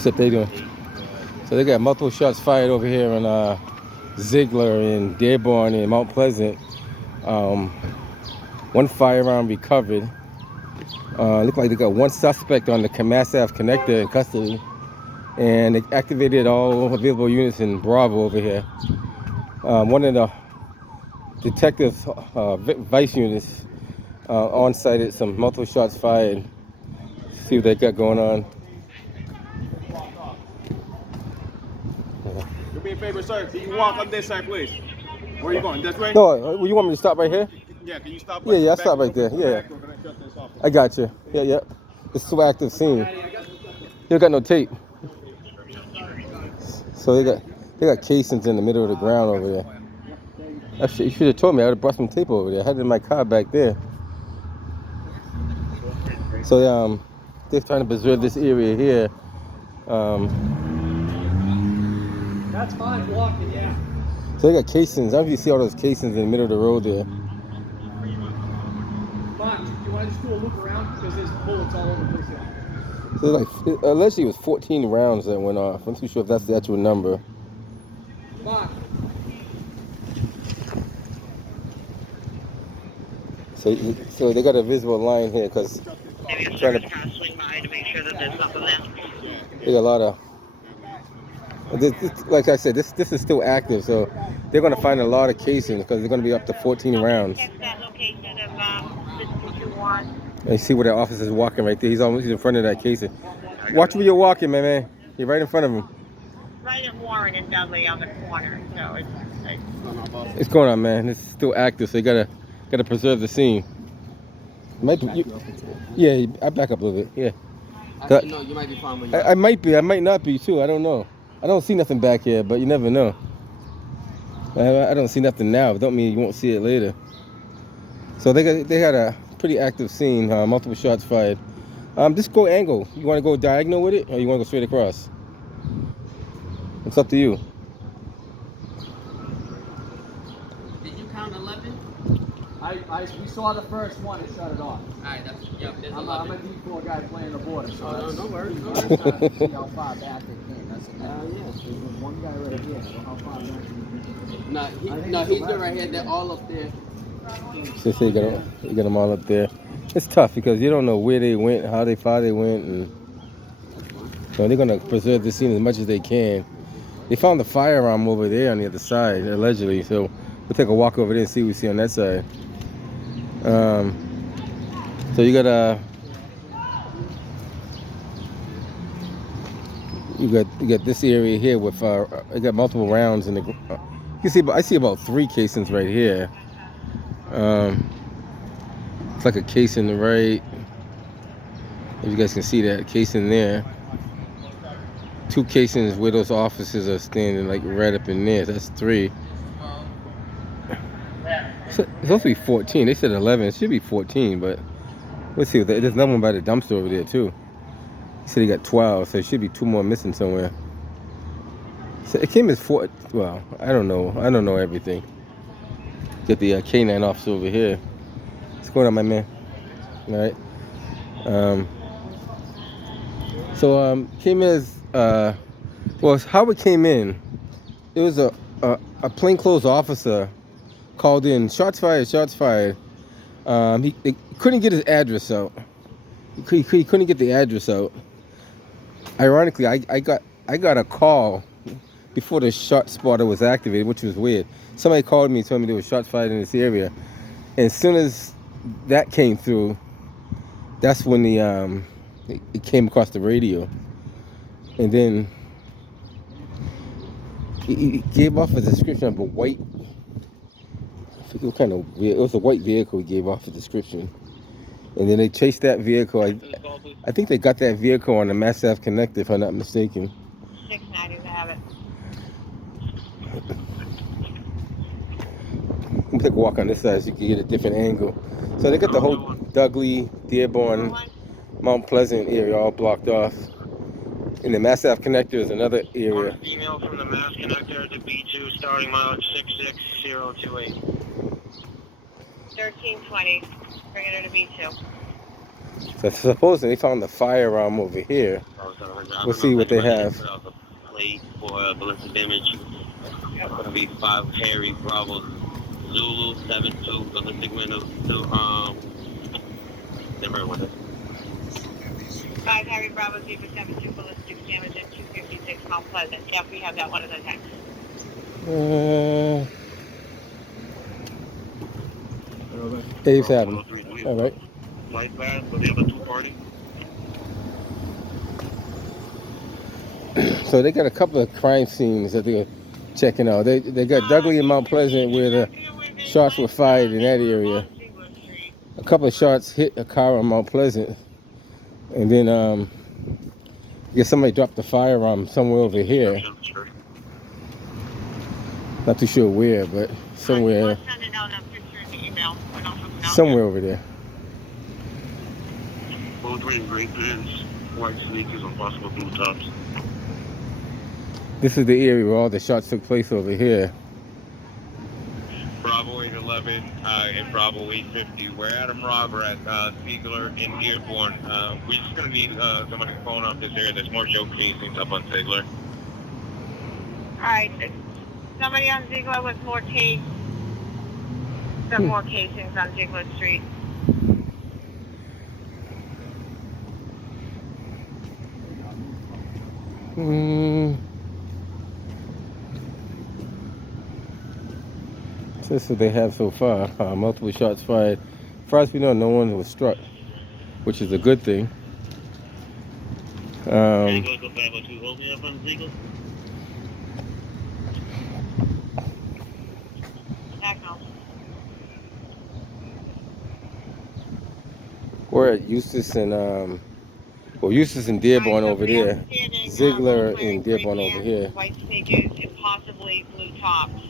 What's up they doing? So they got multiple shots fired over here in Zigler and Dearborn and Mount Pleasant. One firearm recovered. Looked like they got one suspect on the Mass Ave connector in custody. And they activated all available units in Bravo over here. One of the detectives, vice units, on sighted some multiple shots fired. See what they got going on. Do me a favor, sir. Can you walk on this side, please? Where are you going? This way? No, you want me to stop right here? Yeah, can you stop? Yeah, I'll stop right there. Yeah. We're gonna shut this off. I got you. Yeah. It's so active scene. You got no tape. So they got casings in the middle of the ground over there. Actually, you should have told me. I would have brought some tape over there. I had it in my car back there. So they're trying to preserve this area here. That's fine, walking, yeah. So they got casings. I don't know if you see all those casings in the middle of the road there. Mark, do you want to just do a loop around? Because there's bullets all over the place here. So allegedly it was 14 rounds that went off. I'm not too sure if that's the actual number. Mark. So they got a visible line here because trying to swing by to make sure that there's nothing there. They got a lot of. Like I said, this is still active, so they're going to find a lot of casings because they're going to be up to 14 rounds. Check that location of 6221. And you see where that officer is walking right there. He's almost in front of that casing. Watch where you're walking, man. You're right in front of him. Right at Warren and Dudley on the corner, so It's going on, man. It's still active, so you gotta preserve the scene. I back up a little bit. Yeah. No, you might be fine when I might be. I might not be too. I don't know. I don't see nothing back here, but you never know. I don't see nothing now. Don't mean you won't see it later. So they had a pretty active scene. Multiple shots fired. Just go angle. You want to go diagonal with it, or you want to go straight across? It's up to you. Did you count 11? We saw the first one and shut it off. Alright, there's I'm 11. a D4 guy playing the border, so no worries. I'm trying to see how far back they came. That's it. There's one guy right here, so how far back He's good right here. They're all up there. So you got them all up there. It's tough because you don't know where they went, how far they went, and so they're gonna preserve the scene as much as they can. They found the firearm over there on the other side, allegedly. So we'll take a walk over there and see what we see on that side. So you got this area here with you got multiple rounds in the. You can see, I see about 3 casings right here. It's like a casing right. If you guys can see that casing there. 2 casings where those officers are standing, like right up in there. That's 3. It's supposed to be 14. They said 11. It should be 14, but let's see. There's another one by the dumpster over there too. He said he got 12, so there should be 2 more missing somewhere. So it came as 4. Well, I don't know. I don't know everything. Get the K9 officer over here. What's going on, my man? All right. Came as how it came in. It was a plainclothes officer called in. Shots fired. He couldn't get his address out. He couldn't get the address out. Ironically, I got a call before the shot spotter was activated, which was weird. Somebody called me, told me there was shots fired in this area, and as soon as that came through, that's when it came across the radio, and then he gave off a description of a white. I forget what kind of vehicle. It was a white vehicle. He gave off a description, and then they chased that vehicle. I think they got that vehicle on the Mass Ave connector, if I'm not mistaken. 690 to have it. Let me take a walk on this side so you can get a different angle. So they got the whole Dudley, Dearborn, Mount Pleasant area all blocked off. And the Mass Ave connector is another area. Email from the Mass connector to B2 starting mileage 66028. 1320. Bring it to B2. So supposedly they found the firearm over here. We'll see what they have. Put out the plate for ballistic damage. It's gonna be 5 Harry Bravo Zulu 72 ballistic window to Denver window. 5 Harry Bravo Zebra 72 ballistic damage at 256 Mount Pleasant. Yep, we have that one at a time. 87. All right. Flight path for the other 2 parties. So they got a couple of crime scenes that they're checking out. They got Dudley and Mount Pleasant where the shots were fired in that area. A couple of shots hit a car on Mount Pleasant, and then I guess somebody dropped the firearm somewhere over here. Not too sure where, but somewhere over there. Both wearing gray pants, white sneakers, and possible blue tops. This is the area where all the shots took place over here. Bravo 811 and Bravo 850. We're at a robber at Zigler in Dearborn. We're just going to need somebody to phone up this area. There's more joke casings up on Zigler. Alright, somebody on Zigler with more case. Some more casings on Zigler Street. This is what they have so far. Multiple shots fired. As far as we know, no one was struck, which is a good thing. We're at Eustis and Eustis and Dearborn over there. Zigler and Dearborn over here. White sneakers and possibly blue tops.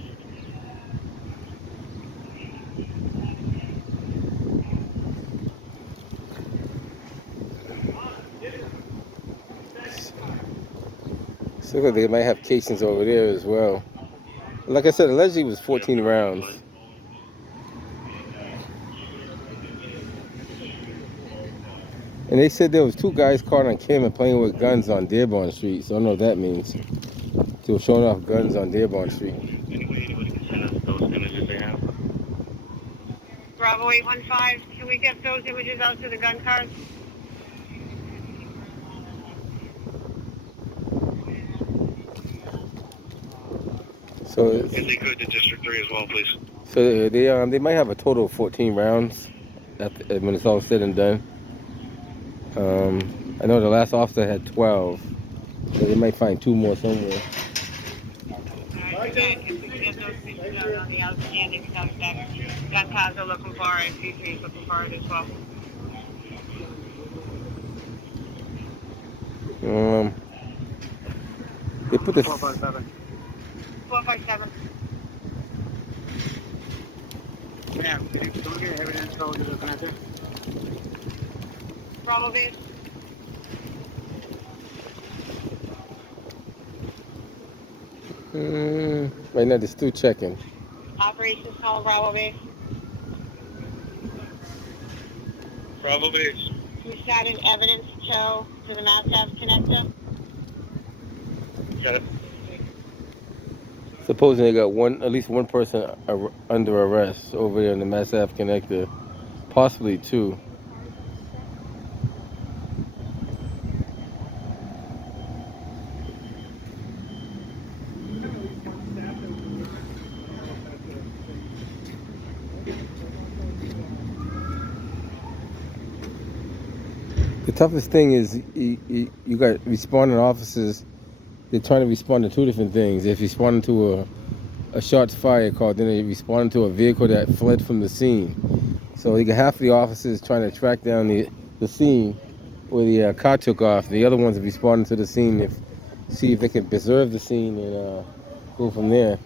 So they might have casings over there as well. Like I said, allegedly it was 14 rounds. And they said there was 2 guys caught on camera playing with guns on Dearborn Street. So I don't know what that means. They were showing off guns on Dearborn Street. Bravo 815, can we get those images out to the gun cars? So if they could, to District 3 as well, please. So they might have a total of 14 rounds when it's all said and done. I know the last officer had 12, so they might find 2 more somewhere. Alright, if we can get those pictures out on the outstanding suspects. Gun cars are looking for it, CC is looking for it as well. They put this. 457. 457. Ma'am, can you get evidence over to the matter? Bravo base. Right now they're still checking. Operations call Bravo base. Bravo base. We started evidence tow to the Mass Ave connector. Got it. Supposing they got at least one person under arrest over there in the Mass Ave connector, possibly 2. The toughest thing is you got responding officers. They're trying to respond to 2 different things. If responding to a shots fired call, then they responded to a vehicle that fled from the scene. So you got half the officers trying to track down the scene where the car took off. The other ones are responding to the scene, see if they can preserve the scene and go from there.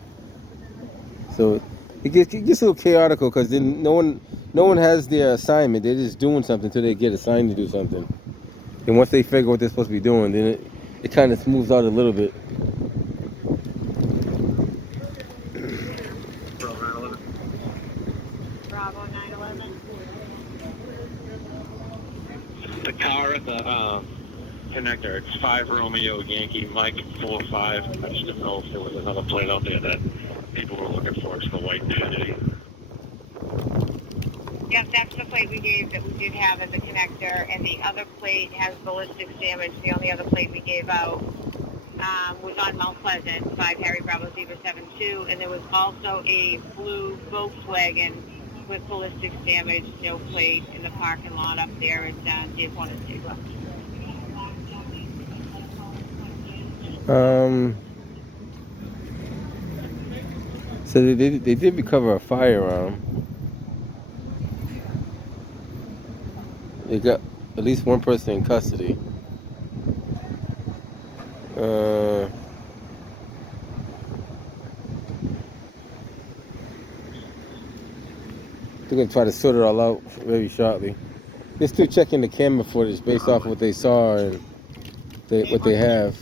So it gets a little chaotic because then no one has their assignment. They're just doing something until they get assigned to do something. And once they figure what they're supposed to be doing, then it kind of smooths out a little bit. Bravo 911. at the connector. It's 5 Romeo Yankee Mike 45. I just didn't know if there was another plate out there that people were looking for. It's the white Infinity. Yep, that's the plate we gave that we did have at the connector, and the other plate has ballistics damage. The only other plate we gave out was on Mount Pleasant, 5 Harry Bravo Zebra 72, and there was also a blue Volkswagen with ballistics damage, no plate, in the parking lot up there at Dearborn and Zigler. So they did recover a firearm. They got at least one person in custody. They're gonna try to sort it all out very shortly. They're still checking the camera footage based off of what they saw and what they have.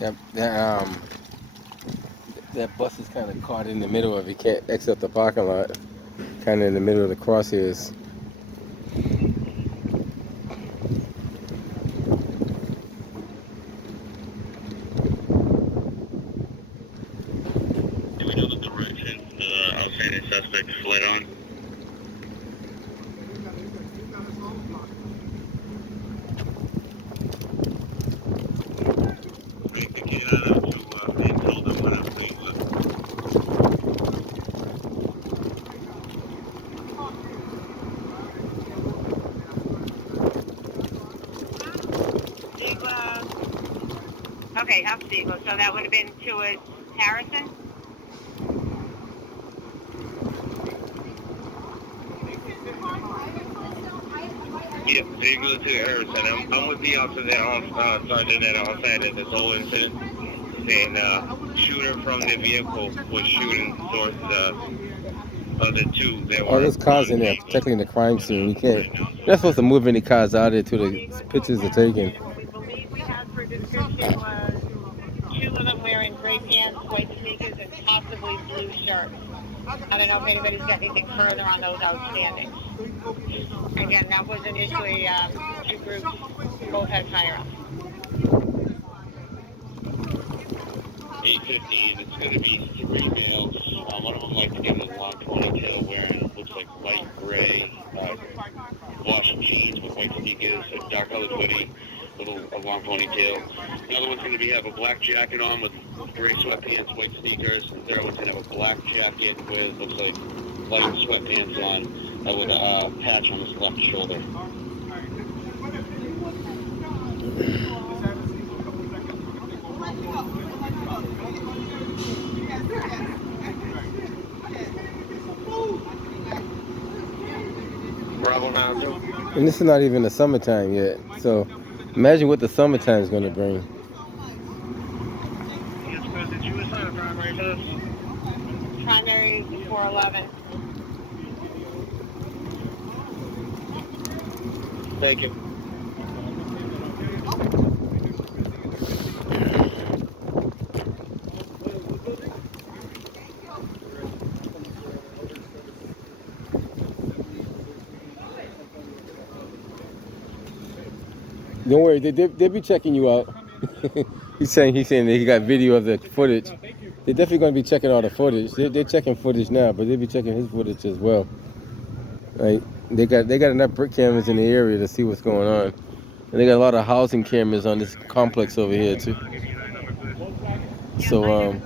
Yep, that bus is kind of caught in the middle of it. Can't exit the parking lot. Kind of in the middle of the crosshairs. Do we know the direction the outstanding suspect fled on? Okay, up Zigler. So that would have been towards Harrison? Yep, Zigler to Harrison. I'm with the officer there on Sergeant that on site at this whole incident. And shooter from the vehicle was shooting towards the other two that were. All those cars in there, particularly in the crime scene. You can't. You're not supposed to move any cars out of there till the pictures are taken. What we believe we had for description was 2 of them wearing gray pants, white sneakers, and possibly blue shirts. I don't know if anybody's got anything further on those outstanding. Again, that was initially 2 groups, both had firearms. 8:15. It's going to be 3 males. One of them like to give a long ponytail wearing looks like light gray washed jeans with white sneakers, a dark colored hoodie, a long ponytail. Another one's going to have a black jacket on with gray sweatpants, white sneakers. The third one's going to have a black jacket with looks like light sweatpants on with a patch on his left shoulder. Bravo 9. And this is not even the summertime yet. So imagine what the summertime is going to bring. Primary 411. Thank you. Don't worry, they'll be checking you out. he's saying that he got video of the footage. They're definitely going to be checking all the footage. They're checking footage now, but they'll be checking his footage as well. Right? They got enough brick cameras in the area to see what's going on, and they got a lot of housing cameras on this complex over here too. So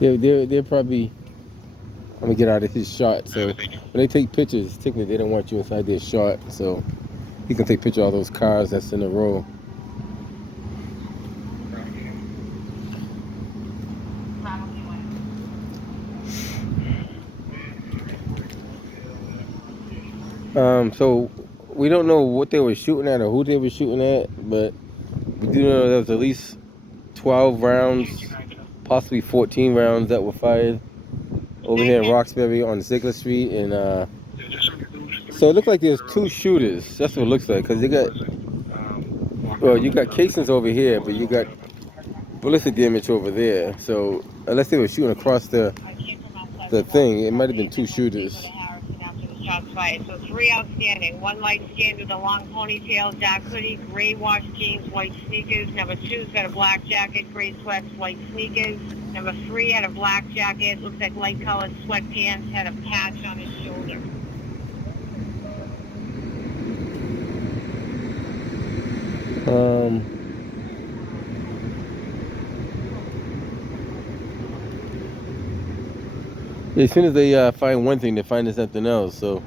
they're probably. I'm gonna get out of his shot. So when they take pictures, typically they don't want you inside their shot. So he can take picture of all those cars that's in a row. So we don't know what they were shooting at or who they were shooting at, but we do know there was at least 12 rounds possibly 14 rounds that were fired over here in Roxbury on Zigler Street, and so it looked like there's 2 shooters. That's what it looks like, because they got, well, you got casings over here, but you got ballistic damage over there. So unless they were shooting across the thing, it might have been 2 shooters. Shots fired. So 3 outstanding. 1 light skinned with a long ponytail, dark hoodie, gray wash jeans, white sneakers. Number 2's got a black jacket, gray sweats, white sneakers. Number 3 had a black jacket, looks like light colored sweatpants, had a patch on his shoulder. As soon as they find one thing, they find something else. So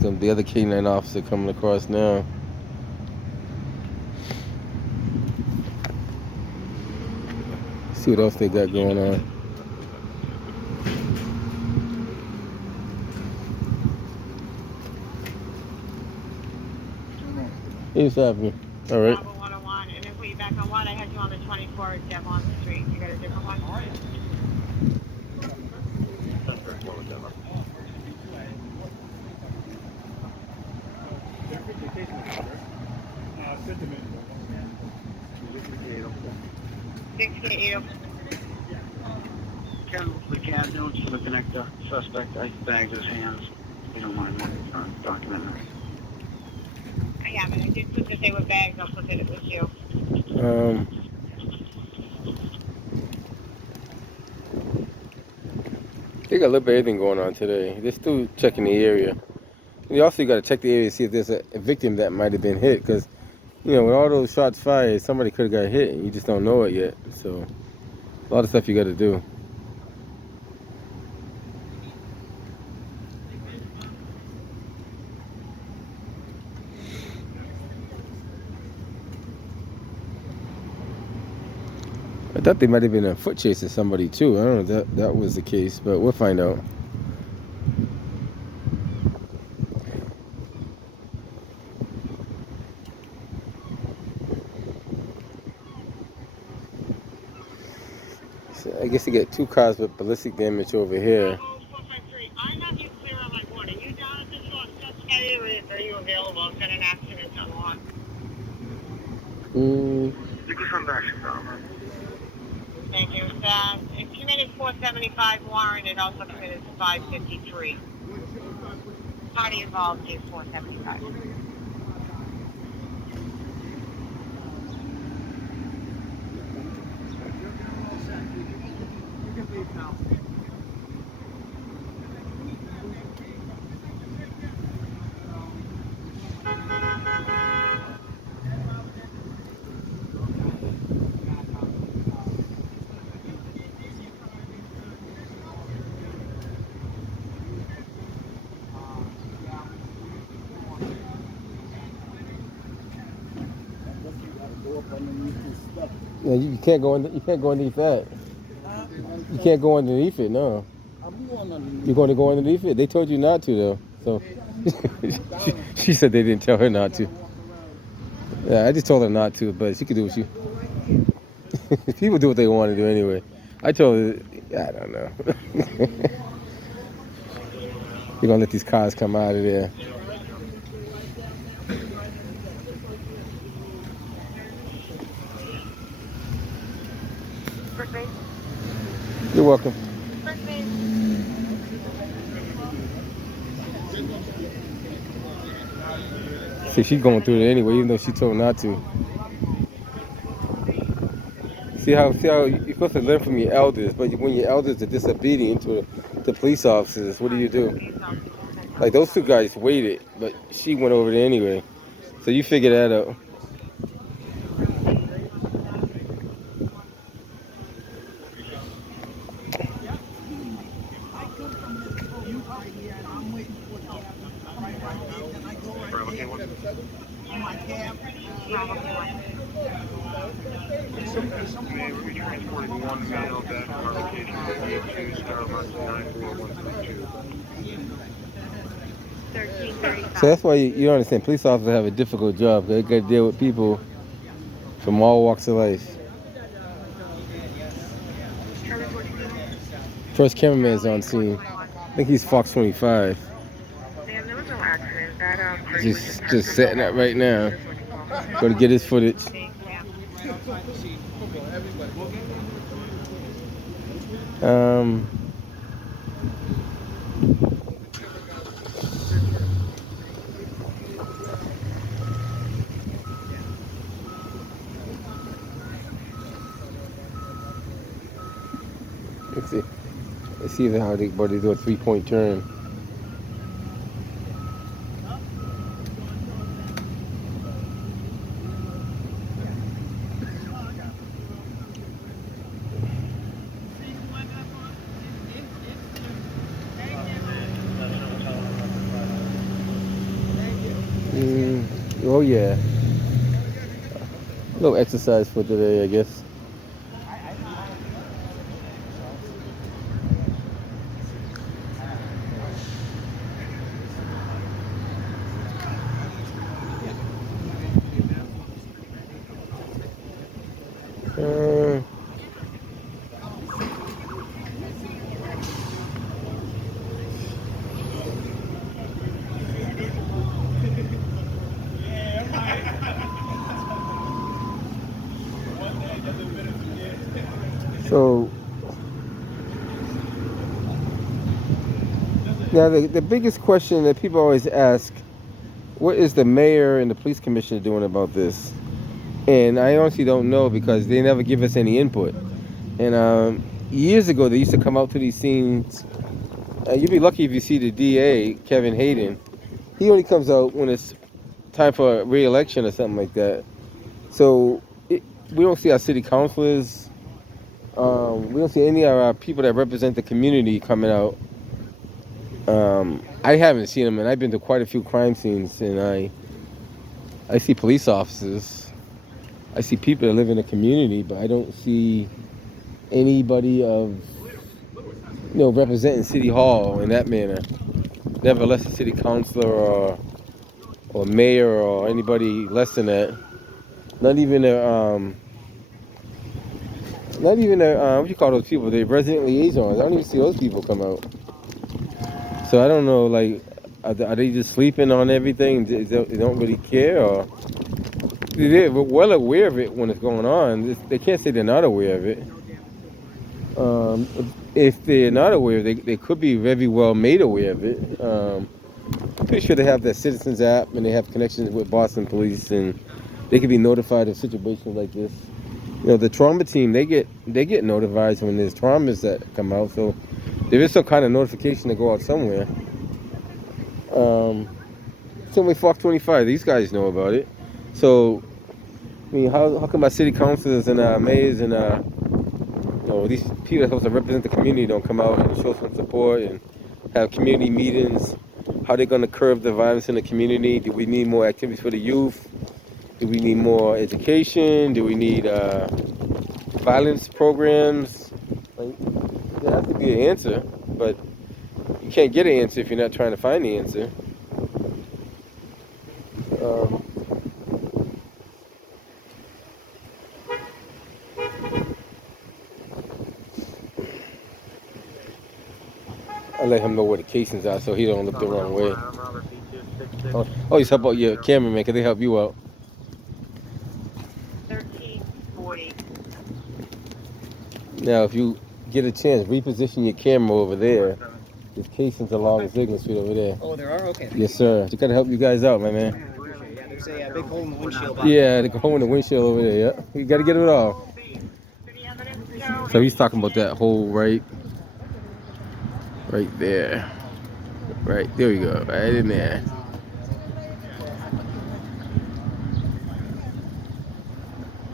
the other K9 officer coming across now. See what else they got going on. What's happening? All right. Bravo 101, and then put you back on 1. I had you on the 24 at Devon Street. You got a different one? All right. We can't do it to the connector. Suspect, I bagged his hands. You don't mind documenting that. Yeah, but I did put that they were bags. I'll put that it was you. They got a little bit of everything going on today. They're still checking the area. You also got to check the area to see if there's a victim that might have been hit, because, you know, with all those shots fired, somebody could have got hit and you just don't know it yet. So a lot of stuff you got to do. I thought they might have been a foot chasing somebody too. I don't know if that was the case, but we'll find out. So I guess you get 2 cars with ballistic damage over here. I have you clear on my board. Are you down at this one? Just are you available? I've got an accident on the lot. You can come back, Thank you. It committed 475 warrant. It also committed 553. Party involved is 475. Yeah, you can't go you can't go underneath that. You can't go underneath it, no. You're going to go underneath it? They told you not to, though. So she said they didn't tell her not to. Yeah, I just told her not to, but she could do what she. People do what they want to do anyway. I told her, I don't know. You're gonna let these cars come out of there. You're welcome. See, she's going through it anyway, even though she told not to. See how you're supposed to learn from your elders, but when your elders are disobedient to the police officers, what do? Like those 2 guys waited, but she went over there anyway. So you figure that out. We transported 1 male back from our location to Starbucks 94132. 1330. So that's why you don't understand. Police officers have a difficult job. They got to deal with people from all walks of life. First cameraman's on scene. I think he's Fox 25. Just setting up right now. Going to get his footage. Let's see how they do a 3-point turn. Oh yeah. A little exercise for today, I guess. So now the biggest question that people always ask, what is the mayor and the police commissioner doing about this? And I honestly don't know because they never give us any input. And years ago, they used to come out to these scenes. You'd be lucky if you see the DA, Kevin Hayden. He only comes out when it's time for a re-election or something like that. So we don't see our city councilors. We don't see any of our people that represent the community coming out. I haven't seen them, and I've been to quite a few crime scenes, and I see police officers. I see people that live in the community, but I don't see anybody of, representing City Hall in that manner. Nevertheless, a city councilor or mayor or anybody less than that. Not even a what do you call those people? The resident liaisons. I don't even see those people come out. So I don't know, like, are they just sleeping on everything? They don't really care, or they're well aware of it when it's going on. They can't say they're not aware of it. If they're not aware, they could be very well made aware of it. I'm pretty sure they have their Citizens app and they have connections with Boston Police, and they can be notified of situations like this. The trauma team, they get notified when there's traumas that come out. So there is some kind of notification to go out somewhere. Same way Fox 25, these guys know about it. So I mean, how come our city councilors and mayors and these people that are supposed to represent the community don't come out and show some support and have community meetings? How they going to curb the violence in the community? Do we need more activities for the youth? Do we need more education? Do we need violence programs? Like, there has to be an answer, but you can't get an answer if you're not trying to find the answer. I let him know where the casings are so he don't look the wrong way. Oh, you help out your cameraman because they help you out. 1340. Now, if you get a chance, reposition your camera over there. There's casings along the Zigler Street over there. Oh, there are? Okay. Yes, sir. Just got to help you guys out, my man. Yeah, there's a big hole in the windshield. Yeah, the hole in the windshield over there, yeah. You got to get it off. So he's talking about that hole right there. Right, there we go. Right in there.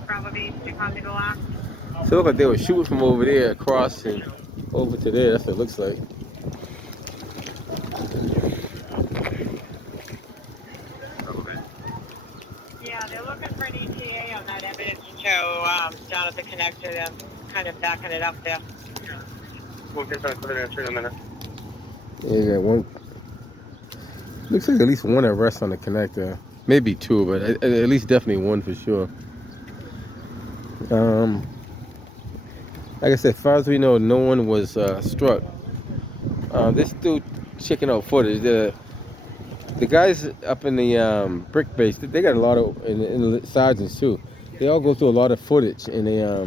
Probably Chicago to lock. So it looked like they were shooting from over there across and over to there. That's what it looks like. Yeah, they're looking for an ETA on that evidence show down at the connector. They're kind of backing it up there. We'll get back with an answer in a minute. Yeah, you got one. Looks like at least one arrest on the connector. Maybe two, but at least definitely one for sure. Like I said, as far as we know, no one was struck. They're still checking out footage. The guys up in the brick base, they got a lot of in the sergeants too. They all go through a lot of footage, and they I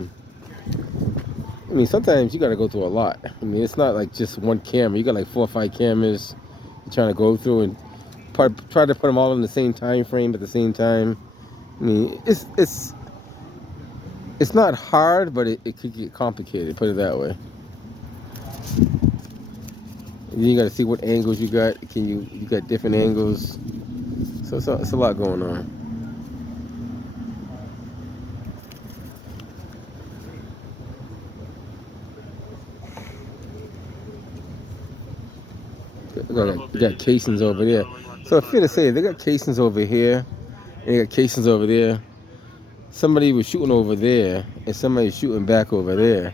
mean, sometimes you got to go through a lot. I mean, it's not like just one camera. You got like 4 or 5 cameras you're trying to go through and try to put them all in the same time frame at the same time. I mean, it's not hard, but it could get complicated. Put it that way. And then you got to see what angles you got. You got different angles. So it's a lot going on. You got casings over there. So I'm to say they got casings over here, and they got casings over there. Somebody was shooting over there, and somebody was shooting back over there.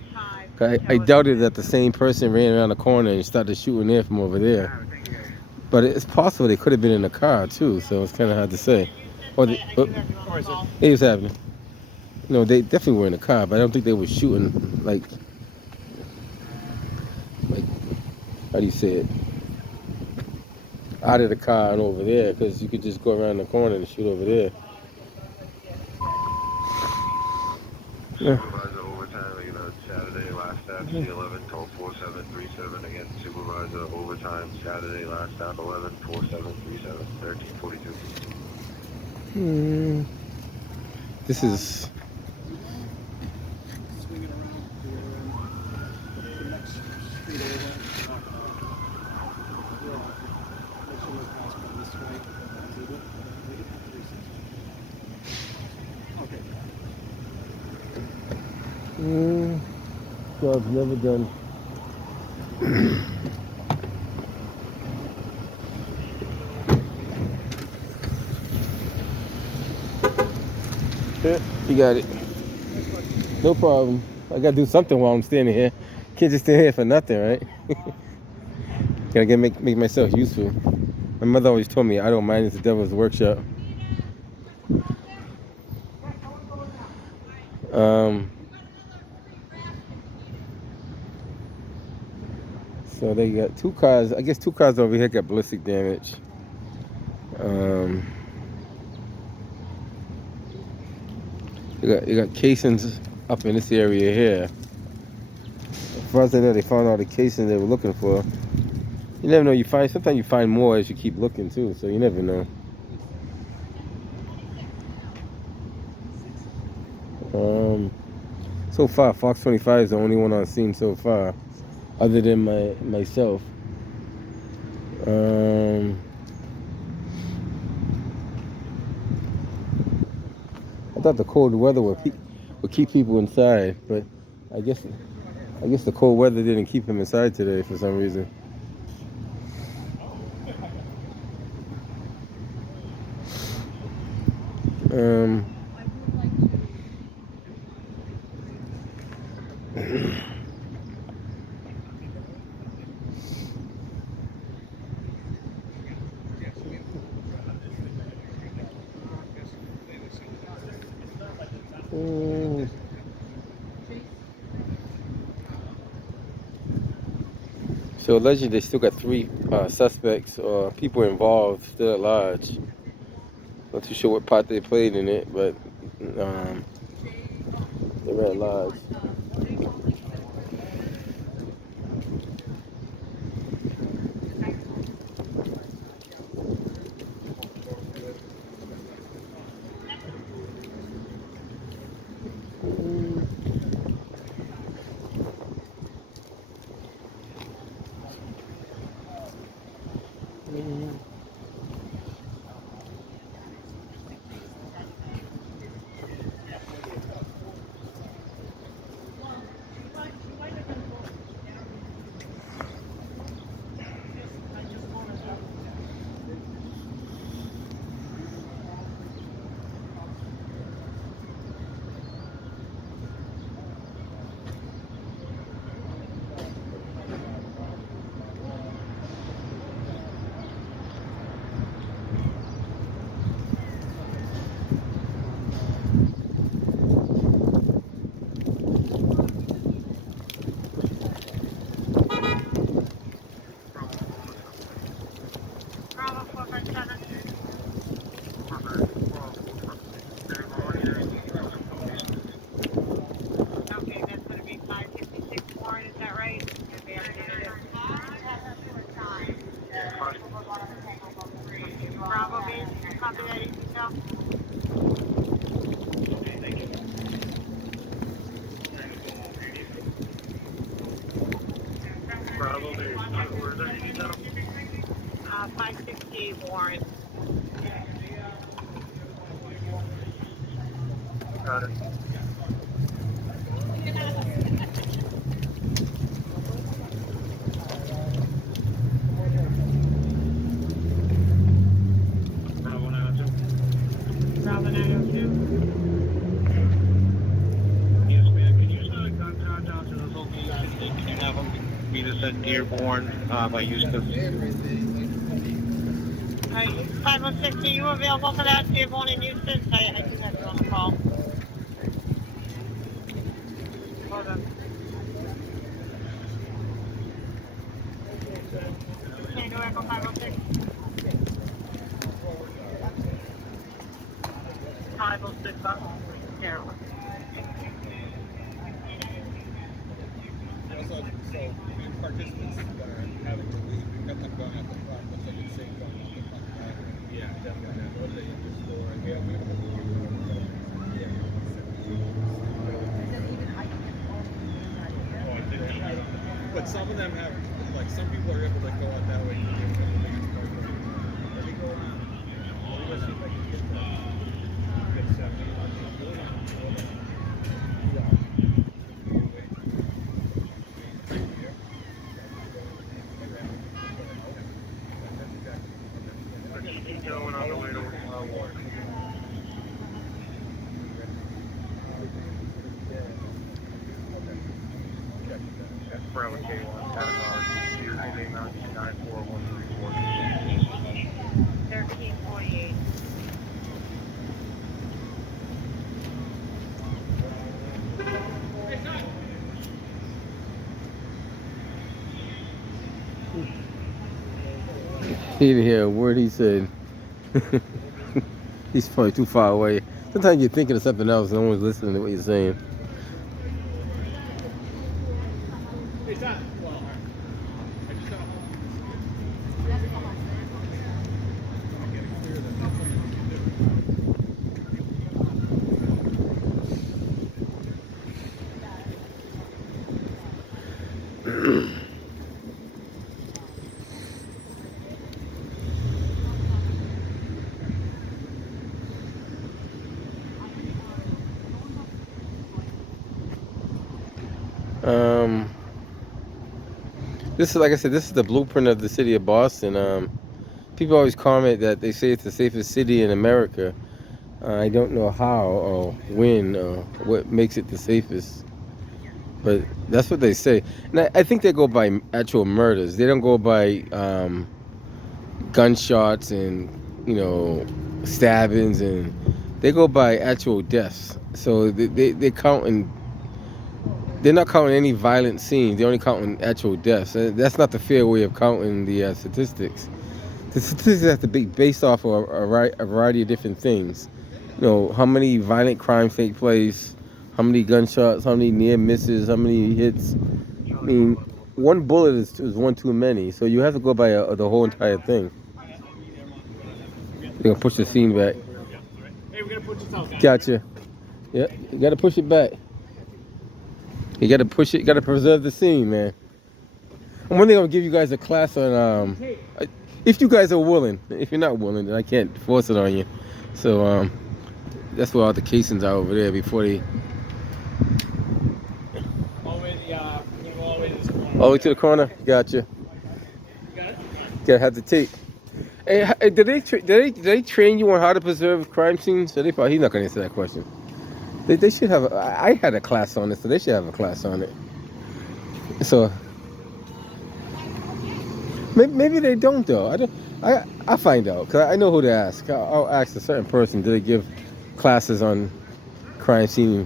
I doubted that the same person ran around the corner and started shooting there from over there. But it's possible they could have been in a car too, so it's kind of hard to say. Or it was happening. No, they definitely were in a car, but I don't think they were shooting like how do you say it? Out of the car and over there, because you could just go around the corner and shoot over there. Yeah. Supervisor overtime, Saturday last stop C11, call 4737 again. Supervisor overtime, Saturday last stop 11, 4737, 1342. This is. Job's never done. Yeah, you got it. No problem. I gotta do something while I'm standing here. Can't just stand here for nothing, right? Gotta make myself useful. My mother always told me I don't mind, it's the devil's workshop. So they got 2 cars. I guess 2 cars over here got ballistic damage. You got casings up in this area here. As far as I know, they found all the casings they were looking for. You never know. Sometimes you find more as you keep looking too. So you never know. So far, Fox 25 is the only one I've seen so far, other than myself. I thought the cold weather would keep people inside, but I guess the cold weather didn't keep them inside today for some reason. So allegedly they still got 3 suspects or people involved still at large. Not too sure what part they played in it, but they're at large. 568 Warren. Got it. Bravo 902. Bravo 902. Yes, ma'am. Can you send a gun contact to those locations? Can you have them meet us at Dearborn by Eustis? 506, are you available for that? Dearborn in Houston? I think that's on the call. Hold on. Standoff, 506. 506, here. So participants that are having to leave, we've got them going out the front, looks like it's safe going out the front. Yeah, definitely. What are they in your store? Yeah, we have but some of them have, like, some people are able to go out that way. Let me go around. Let me go see if I can get that. Get 70. Going on the way to Warren. Bravo K1, category 94134. 1348. He didn't hear a word he said. He's probably too far away. Sometimes you're thinking of something else and no one's listening to what you're saying. This is, like I said, this is the blueprint of the city of Boston. People always comment that they say it's the safest city in America. I don't know how or when or what makes it the safest, but that's what they say. And I think they go by actual murders. They don't go by gunshots and, you know, stabbings, and they go by actual deaths. So they count in. They're not counting any violent scenes. They're only counting actual deaths. That's not the fair way of counting the statistics. The statistics have to be based off of a variety of different things. You know, how many violent crimes take place, how many gunshots, how many near misses, how many hits. I mean, one bullet is one too many. So you have to go by the whole entire thing. You're going to push the scene back. Hey, we're gonna put this out. Gotcha. Yeah, you got to push it back. You got to push it. You got to preserve the scene, man. And one thing, I'm gonna give you guys a class on, if you guys are willing. If you're not willing, then I can't force it on you. So that's where all the casings are over there before they. All the way to this corner. All the way to the corner. Gotcha. Gotta have the tape. Hey, did they train you on how to preserve crime scenes? So he's not gonna answer that question. They should have. I had a class on it, so they should have a class on it. So maybe they don't though. I'll find out, because I know who to ask. I'll ask a certain person. Do they give classes on crime scene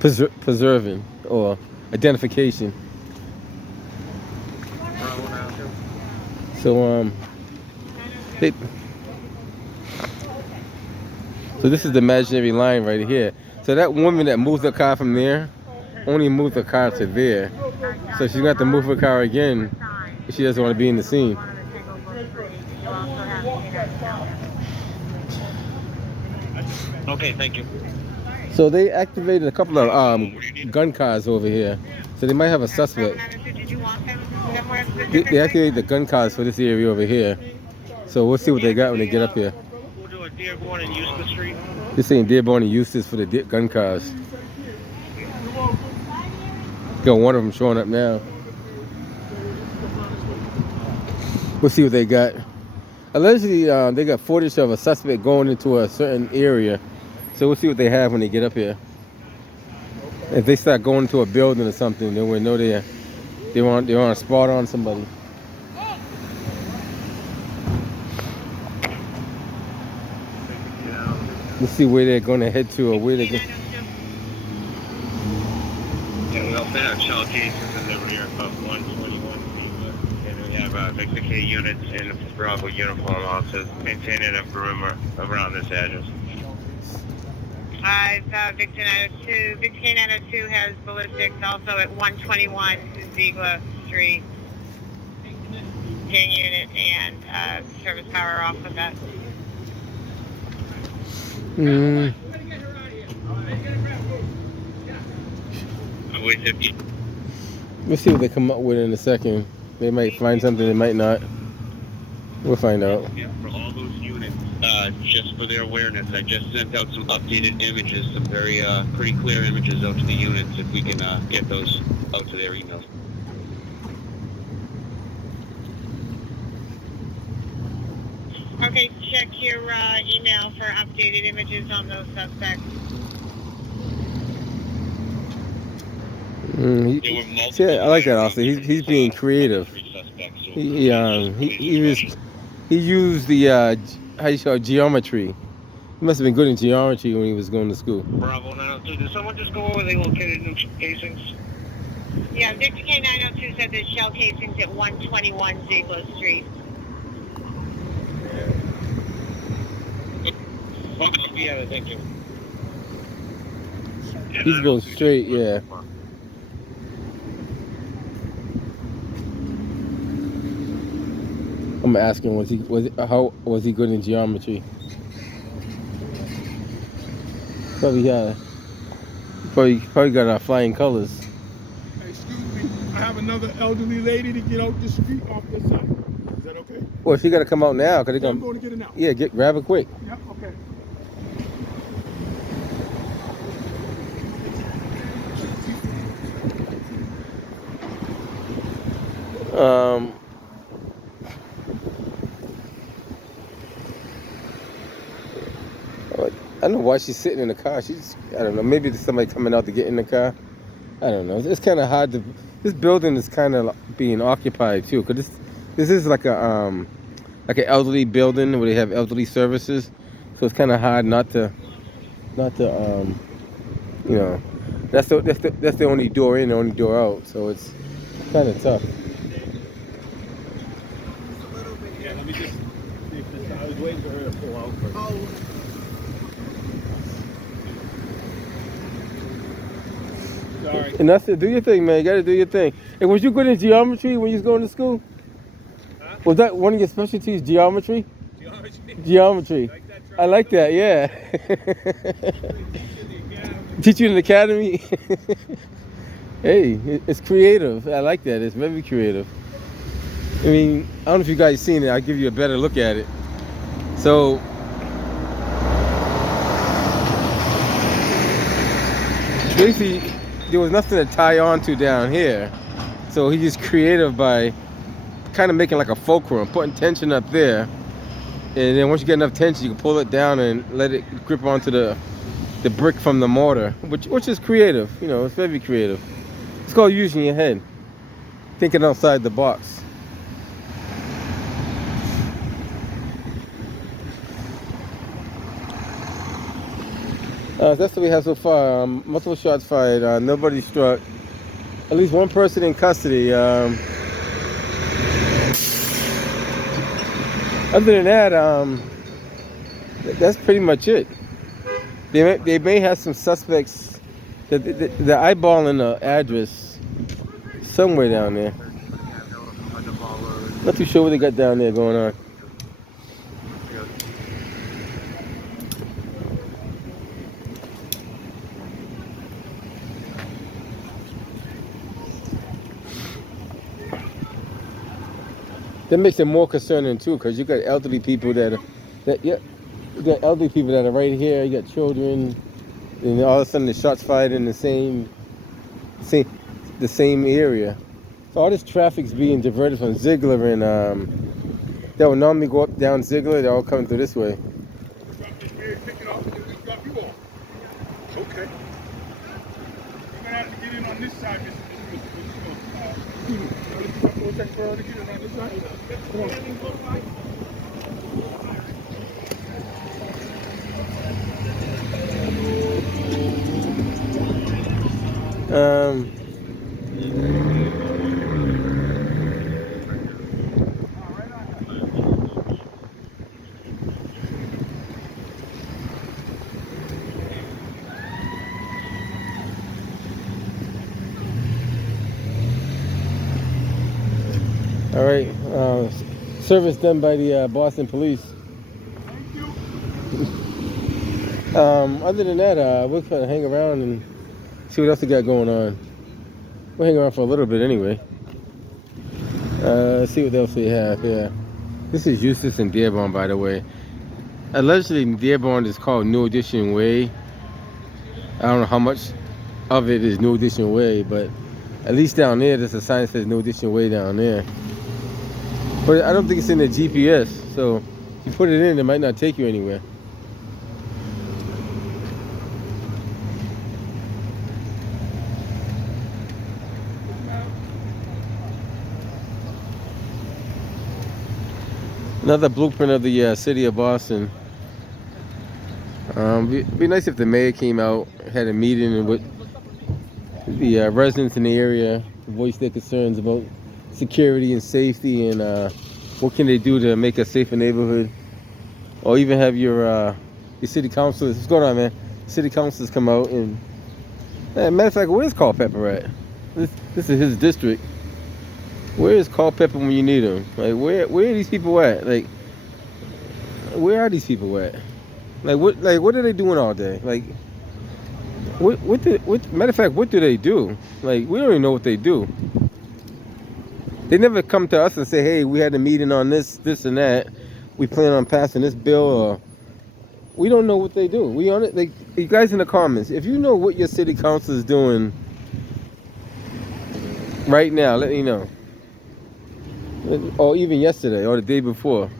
preserving or identification? So so this is the imaginary line right here. So that woman that moved the car from there only moved the car to there. So she's going to have to move her car again if she doesn't want to be in the scene. Okay, thank you. So they activated a couple of gun cars over here. So they might have a suspect. Did you want them more They specifically? activate the gun cars for this area over here. So we'll see what they got when they get up here. We'll do a Dearborn and Eustace Street. They're saying Dearborn and Eustis for the gun cars. Got one of them showing up now. We'll see what they got. Allegedly, they got footage of a suspect going into a certain area. So we'll see what they have when they get up here. If they start going into a building or something, then we'll know they're on a spot on somebody. Let's see where they're going to head to or where they're going. Yeah, we also have shell cases in the rear of 121. And we have Victor K units and Bravo uniform officers maintaining a perimeter around this address. Victor 902. Victor K 902 has ballistics also at 121 Zigler Street. Gang unit and service power off of that. Let's see what they come up with in a second. They might find something, they might not. We'll find out. Yeah, for all those units, just for their awareness, I just sent out some updated images, some very pretty clear images out to the units, if we can get those out to their emails. Okay, check your email for updated images on those suspects. See, I like that also. He's being creative. He used the how you call it, geometry. He must have been good in geometry when he was going to school. Bravo 902, did someone just go over they located new casings? Yeah, Victor K 902 said there's shell casings at 121 Ziegler Street. Yeah, thank you. He's going straight, yeah. I'm asking, how was he good in geometry? Probably got flying colors. Hey, excuse me, I have another elderly lady to get out the street off this side. Is that okay? Well, she got to come out now, cause I'm going to get her now. Yeah, grab her quick. Yep, okay. I don't know why she's sitting in the car. I don't know, maybe there's somebody coming out to get in the car. I don't know. It's kind of hard to. This building is kind of being occupied too, cause this is like an elderly building where they have elderly services, so it's kind of hard not to, you know, that's the only door in, the only door out, so it's kind of tough. Yeah, let me just see if this. I was waiting for her to pull out first. Oh. Sorry. And that's it. Do your thing, man. You gotta do your thing. And was you good in geometry when you was going to school? Huh? Was that one of your specialties, geometry? Geometry. Geometry. I like that, yeah. Teach you in the academy? Hey, it's creative. I like that. It's very creative. I mean, I don't know if you guys seen it. I'll give you a better look at it. So, basically, there was nothing to tie on to down here. So he's just creative by kind of making like a fulcrum, putting tension up there. And then once you get enough tension, you can pull it down and let it grip onto the brick from the mortar, which is creative. You know, it's very creative. It's called using your head, thinking outside the box. That's what we have so far. Multiple shots fired. Nobody struck. At least one person in custody. Other than that, that's pretty much it. They may have some suspects. They're eyeballing the address somewhere down there. Not too sure what they got down there going on. That makes it more concerning too, because you got elderly people you got elderly people that are right here. You got children, and all of a sudden the shots fired in the same area. So all this traffic's being diverted from Zigler, and that would normally go up down Zigler. They're all coming through this way. Pick it up and then we drop you off. Okay. You're gonna have to get in on this side, Mr. All right, service done by the Boston police. Other than that, we're gonna hang around and see what else we got going on. We'll hang around for a little bit anyway. See what else we have here. This is Eustis and Dearborn, by the way. Allegedly, Dearborn is called New Edition Way. I don't know how much of it is New Edition Way, but at least down there, there's a sign that says New Edition Way down there. But I don't think it's in the GPS, so if you put it in, it might not take you anywhere. Another blueprint of the city of Boston. It'd be nice if the mayor came out, had a meeting with the residents in the area, voice their concerns about security and safety, and what can they do to make a safer neighborhood, or even have your city councilors. What's going on, man? City councilors come out and, matter of fact, where's Culpeper at? This is his district. Where is Culpeper when you need him? Like, where are these people at? Like, where are these people at? Like, what are they doing all day? Like, matter of fact, what do they do? Like, we don't even know what they do. They never come to us and say, hey, we had a meeting on this and that. We plan on passing this bill, or we don't know what they do. We on it. Like, you guys in the comments, if you know what your city council is doing right now, let me know. Or even yesterday or the day before.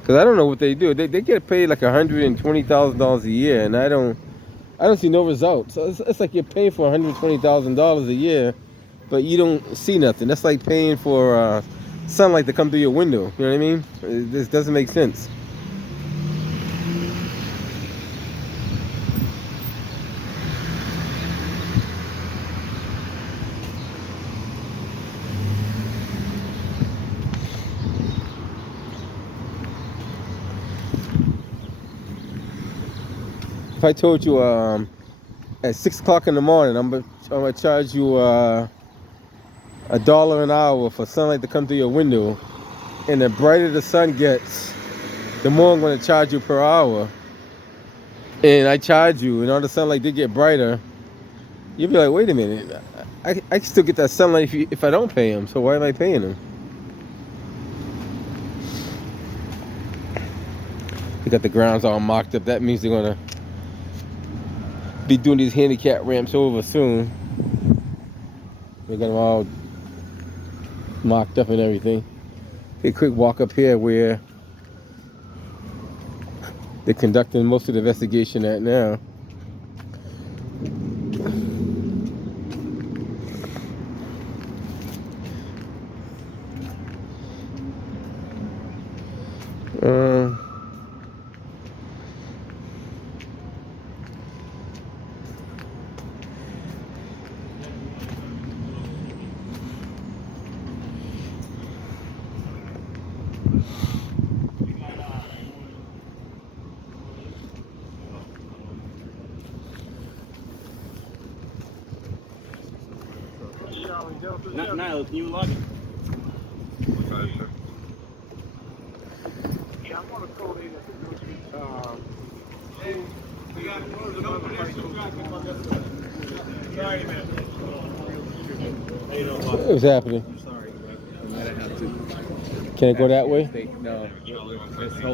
Because I don't know what they do. They get paid like $120,000 a year, and I don't see no results. So it's like you're paying for $120,000 a year, but you don't see nothing. That's like paying for sunlight to come through your window. You know what I mean? This doesn't make sense. If I told you at 6 o'clock in the morning, I'm gonna charge you $1 an hour for sunlight to come through your window, and the brighter the sun gets, the more I'm gonna charge you per hour. And I charge you, and all the sunlight did get brighter. You'll be like, wait a minute, I can still get that sunlight if I don't pay him. So why am I paying him? They got the grounds all mocked up. That means they're gonna be doing these handicap ramps over soon. They're gonna all mocked up and everything. Take a quick walk up here where they're conducting most of the investigation at now. Niles, can you log in? Yeah, I'm gonna call in at Sorry, man. What's happening? I'm sorry, but I have to. Can it go that way? No.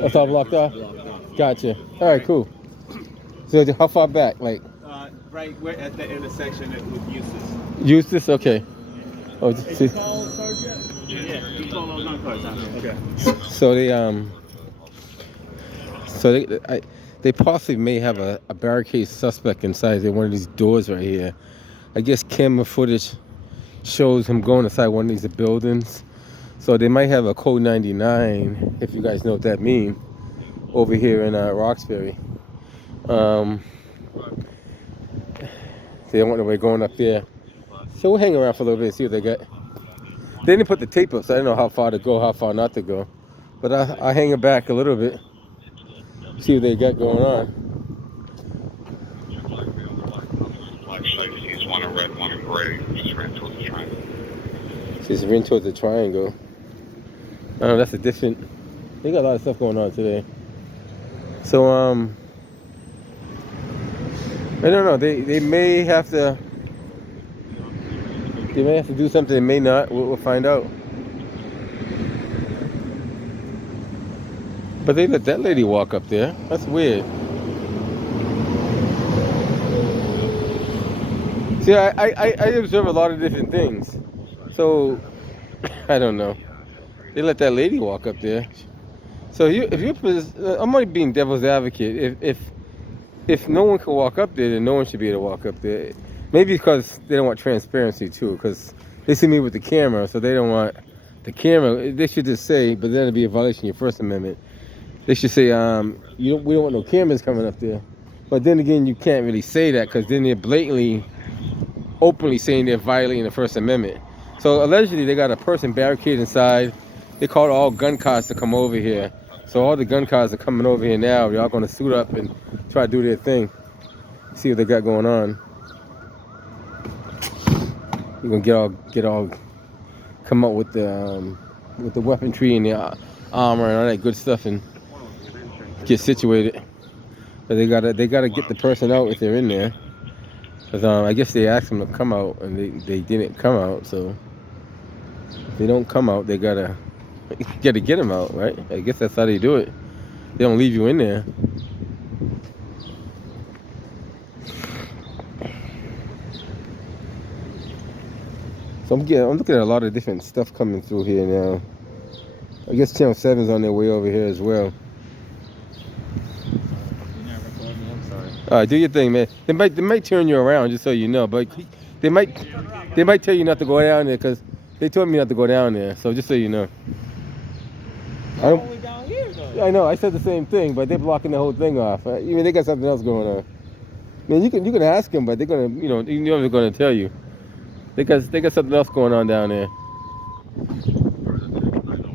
It's all blocked off? Gotcha. All right, cool. So how far back? Like Right, we're at the intersection with Eustace. Eustace? Okay. Oh, Hey, see. you call Sergeant? Yeah, you call those gun cars out here. Okay. So they possibly may have a barricade suspect inside one of these doors right here. I guess camera footage shows him going inside one of these buildings. So they might have a code 99, if you guys know what that means, over here in Roxbury. They don't want nobody going up there. So we'll hang around for a little bit and see what they got. They didn't put the tape up, so I don't know how far to go, how far not to go. But I'll hang it back a little bit, see what they got going on. He's one in red, one in gray. Just ran towards the triangle. She's ran towards the triangle. I don't know, that's a different... They got a lot of stuff going on today. So, I don't know. They may have to... They may have to do something, they may not. We'll find out. But they let that lady walk up there. That's weird. See, I observe a lot of different things. So, I don't know. They let that lady walk up there. So if you're, I'm only being devil's advocate. If no one can walk up there, then no one should be able to walk up there. Maybe because they don't want transparency too, because they see me with the camera, so they don't want the camera. They should just say, but then it'd be a violation of your First Amendment. They should say, we don't want no cameras coming up there. But then again, you can't really say that because then they're blatantly, openly saying they're violating the First Amendment. So allegedly, they got a person barricaded inside. They called all gun cars to come over here. So all the gun cars are coming over here now. They're all going to suit up and try to do their thing. See what they got going on. You're gonna come up with the weaponry and the armor and all that good stuff and get situated. But they gotta get the person out if they're in there. Cause I guess they asked them to come out and they didn't come out. So if they don't come out, they gotta get them out, right? I guess that's how they do it. They don't leave you in there. So I'm looking at a lot of different stuff coming through here now. I guess Channel 7's on their way over here as well. All right, do your thing, man. They might turn you around just so you know, but they might tell you not to go down there because they told me not to go down there. So just so you know. Only down here though. I know. I said the same thing, but they're blocking the whole thing off. I mean, they got something else going on. I mean, you can ask them, but they're gonna, you know they're gonna tell you. They got something else going on down there.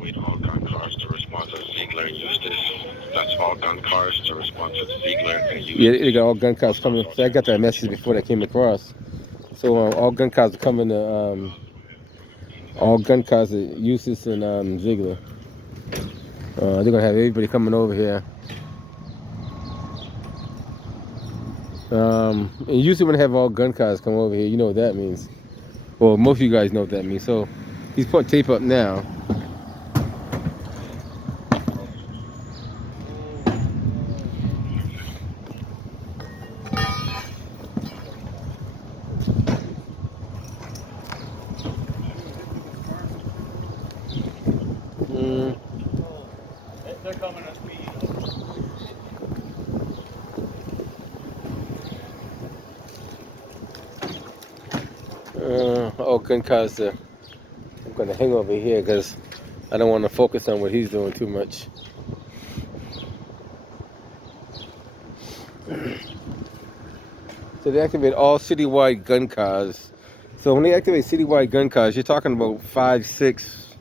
Wait all gun cars to respond to Zigler and Eustace. That's all gun cars to respond to Zigler and Eustace. Yeah, they got all gun cars coming. So I got that message before that came across. So all gun cars are coming to all gun cars to Eustace and Zigler. They're gonna have everybody coming over here. And usually when they have all gun cars come over here, you know what that means. Well, most of you guys know what that means. So he's putting tape up now. They're coming at me. All gun cars. I'm gonna hang over here because I don't want to focus on what he's doing too much. So they activate all citywide gun cars. So when they activate citywide gun cars, you're talking about 5, 6,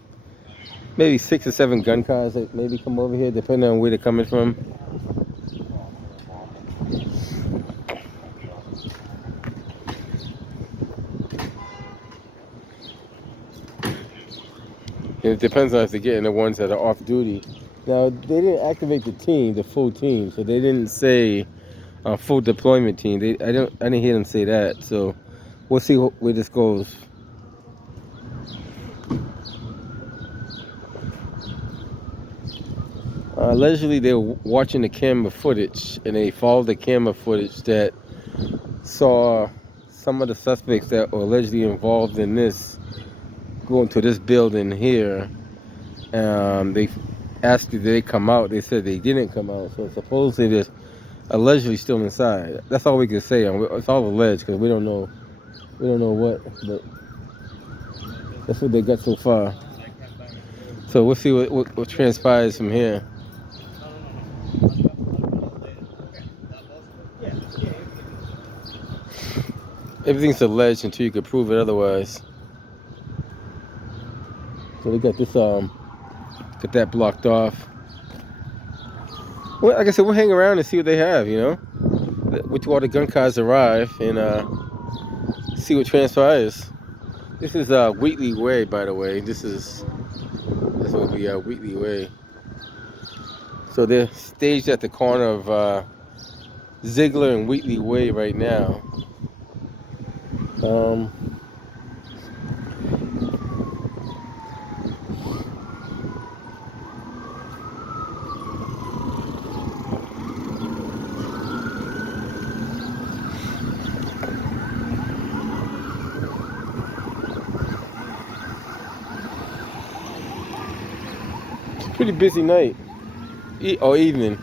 maybe 6 or 7 gun cars that maybe come over here, depending on where they're coming from. It depends on if they're getting the ones that are off duty. Now, they didn't activate the full team, so they didn't say full deployment team. I didn't hear them say that. So we'll see where this goes. Allegedly, they were watching the camera footage, and they followed the camera footage that saw some of the suspects that were allegedly involved in this going to this building here. They asked if they come out. They said they didn't come out. So supposedly they're allegedly still inside. That's all we can say. It's all alleged because we don't know. We don't know what, but that's what they got so far. So we'll see what transpires from here. Everything's alleged until you can prove it otherwise. So they got this got that blocked off. Well, like I said, we'll hang around and see what they have, you know. Wait till all the gun cars arrive and see what transpires. This is Wheatley Way, by the way. This will be Wheatley Way. So they're staged at the corner of Zigler and Wheatley Way right now. Pretty busy night or evening.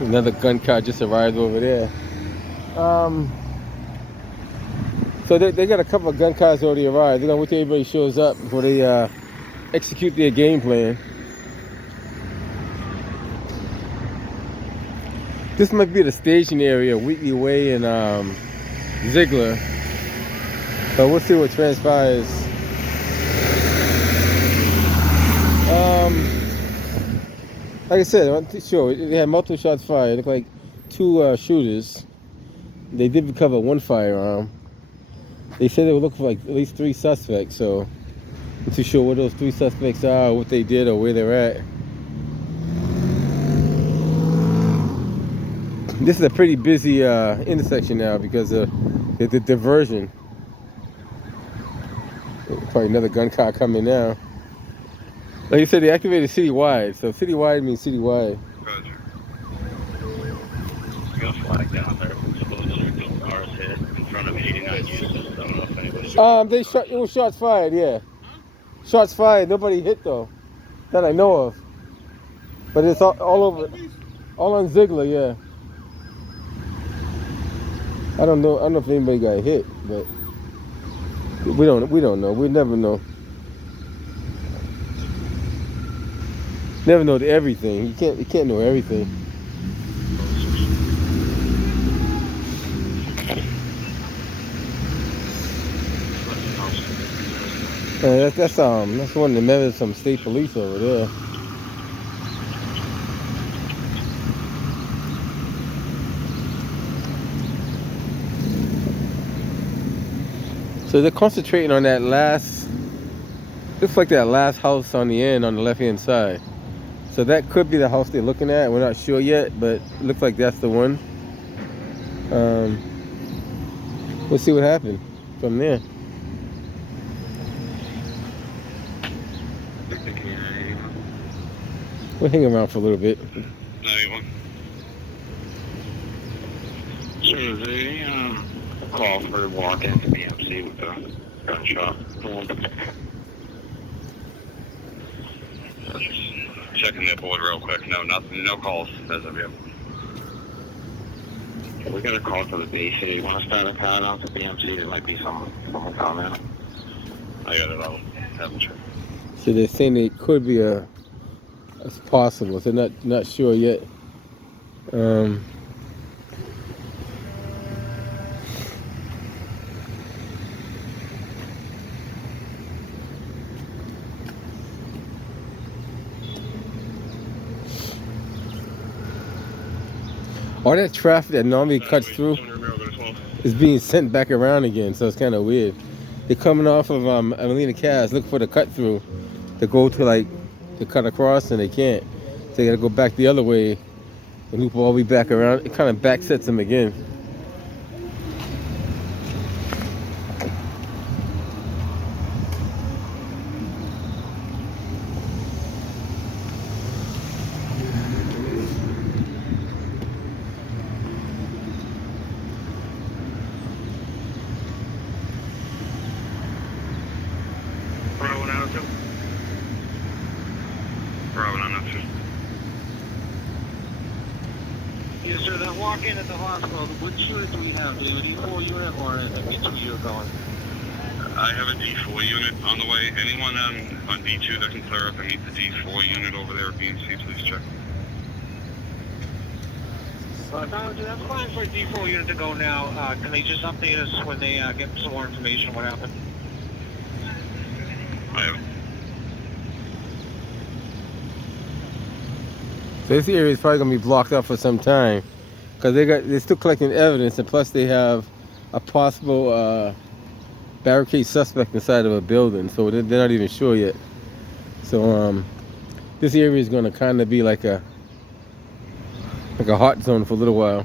Another gun car just arrived over there. So they got a couple of gun cars already arrived. They're gonna wait till everybody shows up before they execute their game plan. This might be the staging area, Wheatley Way and Zigler. So we'll see what transpires. Like I said, I'm not sure. They had multiple shots fired. It looked like two shooters. They did recover one firearm. They said they were looking for like at least 3 suspects, so I'm not too sure what those 3 suspects are, what they did, or where they're at. This is a pretty busy intersection now because of the diversion. Probably another gun car coming now. Like you said, they activated citywide, so citywide means citywide. Roger. We got a flag down there. Cars hit in front of 89 units. I don't know if anybody. They shot. It was shots fired. Yeah, shots fired. Nobody hit though, that I know of. But it's all over, all on Zigler. Yeah. I don't know if anybody got hit, but we don't know. We never know. Never know everything. You can't know everything. That's one of the members of some state police over there. So they're concentrating on that last, looks like that last house on the end on the left hand side. So that could be the house they're looking at. We're not sure yet, but it looks like that's the one. We'll see what happens from there. We'll hang around for a little bit. 91. So they call for walk into BMC with a gunshot. Checking that board real quick. No, nothing. No calls as of yet. We got a call for the base here. You want to start a car out to BMC? There might be someone coming in. I got it all. Haven't checked. So they're saying it could be it's possible. They're not sure yet. Um, all that traffic that normally cuts through is being sent back around again, so it's kind of weird. They're coming off of Amelina Cass, looking for the cut through to go to like to cut across, and they can't. So they got to go back the other way and loop all the way back around. It kind of back sets them again. Yes, sir. That walk-in at the hospital, which unit do we have? Do we have a D4 unit or a B2 unit going? I have a D4 unit on the way. Anyone on D2 that can clear up and meet the D4 unit over there at BNC, please check. That's fine for a D4 unit to go now. Can they just update us when they get some more information on what happened? I have. So this area is probably gonna be blocked up for some time because they're still collecting evidence, and plus they have a possible barricade suspect inside of a building, so they're not even sure yet. So this area is gonna kind of be like a hot zone for a little while.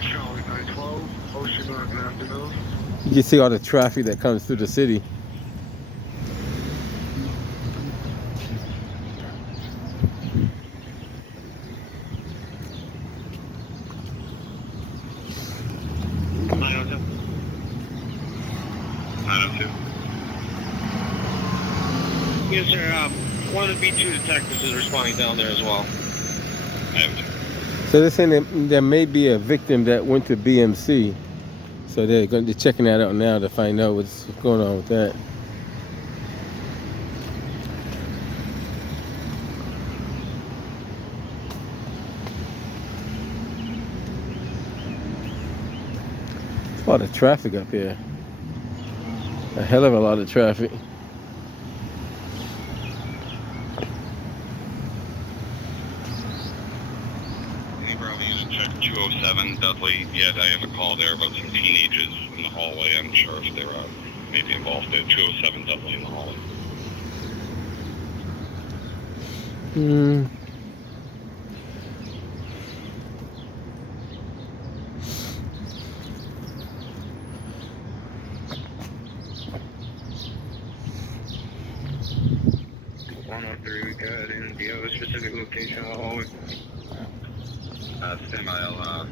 Charlie 912, Ocean Road, good afternoon. You can see all the traffic that comes through the city. Yes, sir. One of the B2 detectives is responding down there as well. So they're saying that there may be a victim that went to BMC. So they're checking that out now to find out what's going on with that. There's a lot of traffic up here. A hell of a lot of traffic. Check 207 Dudley. Yeah, I have a call there about some teenagers in the hallway. I'm sure if they're maybe involved there. 207 Dudley in the hallway. We got in. Do you have a specific location in the hallway? Stand by. I'll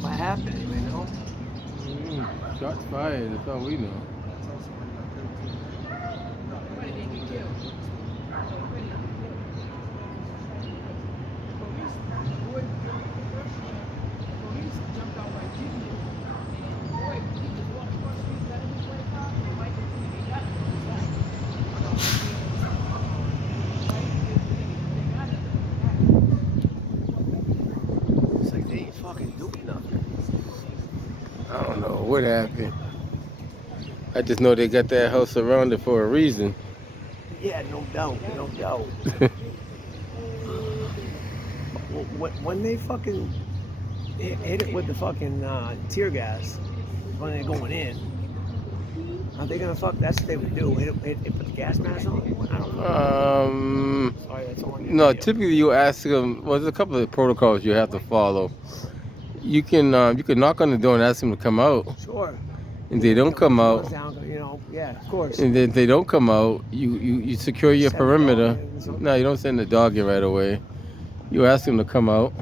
What happened, you know? Shots fired. That's all we know. It's like they ain't fucking doing nothing. I don't know what happened. I just know they got that house surrounded for a reason. Yeah, no doubt, no doubt. When they fucking hit it with the fucking tear gas, when they're going in, are they gonna fuck? That's what they would do. Put the gas mask on. I don't know. Sorry, that's on your No, video. typically you ask them. Well, there's a couple of protocols you have to follow. You can knock on the door and ask them to come out. Sure. And they don't come out. Down, you know, yeah, of course. And then if they don't come out, you secure your Send perimeter. the dog in. No, you don't send the dog in right away. You ask them to come out.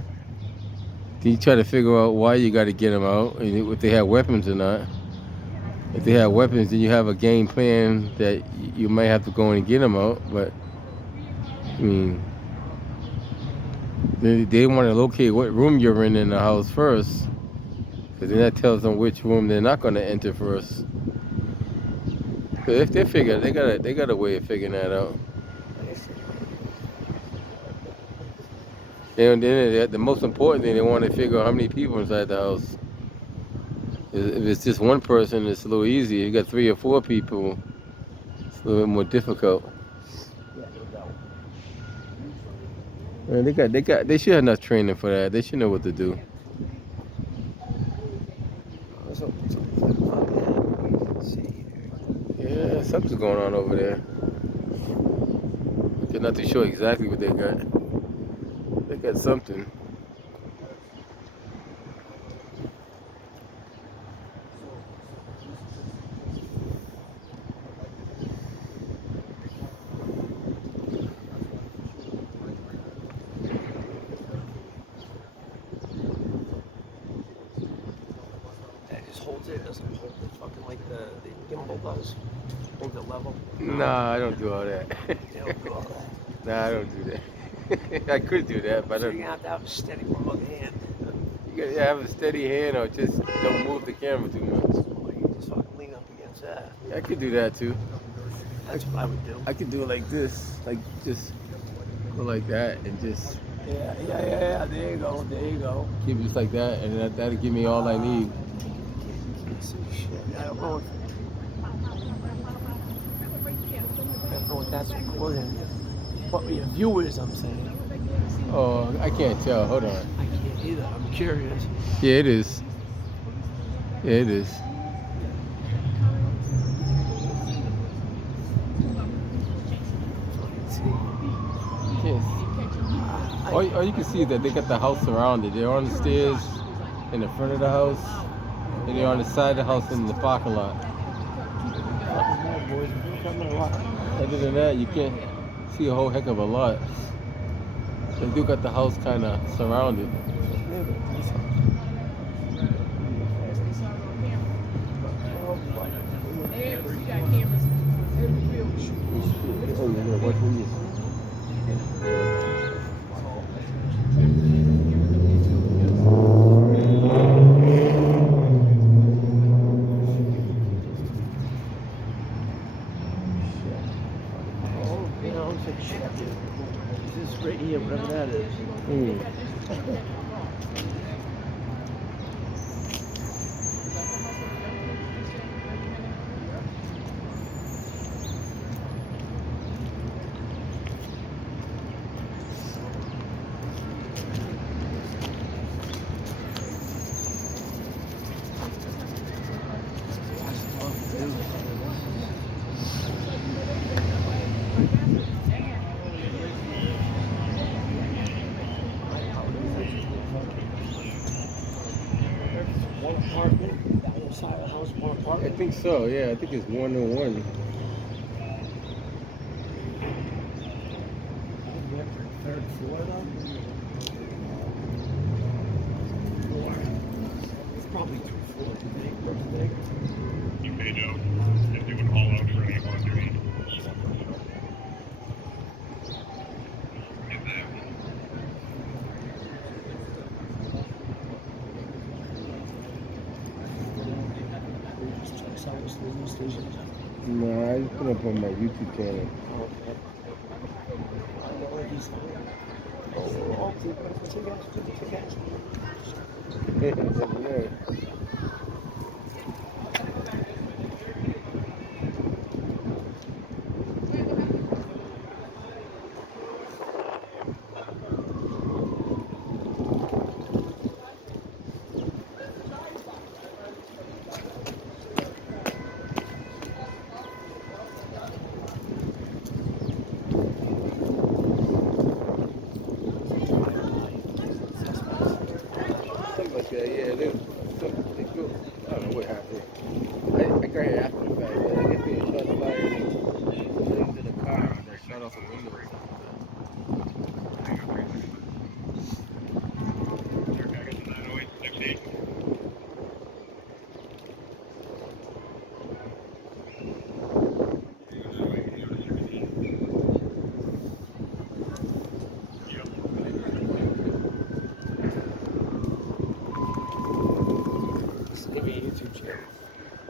Then you try to figure out why you got to get them out, and if they have weapons or not. If they have weapons, then you have a game plan that you might have to go in and get them out. But I mean, they want to locate what room you're in the house first, because then that tells them which room they're not going to enter first. So if they figure, they got a way of figuring that out. And then the most important thing, they want to figure out how many people inside the house. If it's just one person, it's a little easier. You got 3 or 4 people, it's a little bit more difficult. Man, they should have enough training for that. They should know what to do. Yeah, something's going on over there. They're not too sure exactly what they got. They got something. It doesn't hold it fucking like the gimbal does. Hold it level. Nah, I don't do all that. You don't do all that. Nah, I don't do that. I could do that, but So I don't. you're gonna have to have a steady remote hand. You gotta have a steady hand, or just don't move the camera too much. Or you just fucking lean up against that. I could do that too. That's what I would do. I could do it like this, like just go like that, and just Yeah. There you go. keep it just like that, and that'll give me all I need. I don't know if that's recording. What were your viewers, I'm saying? Oh, I can't tell. Hold on. I can't either. I'm curious. Yeah, it is. Yeah, it is. Yes. All you can see is that they got the house surrounded. They're on the stairs in the front of the house, and they're on the side of the house in the parking lot. Other than that, you can't see a whole heck of a lot. They do got the house kind of surrounded. This is right here, whatever that is. One apartment, the other side of the house, one I apartment. think so, yeah. I think it's 101. Third floor though? You may know if they would call out for any on-duty SWAT personnel. No, I just put up on my YouTube channel. Yeah. Something like that, yeah. They go, I don't know what happened. I got here after the fact, but I guess they shot fire into the car that shot off the window or something.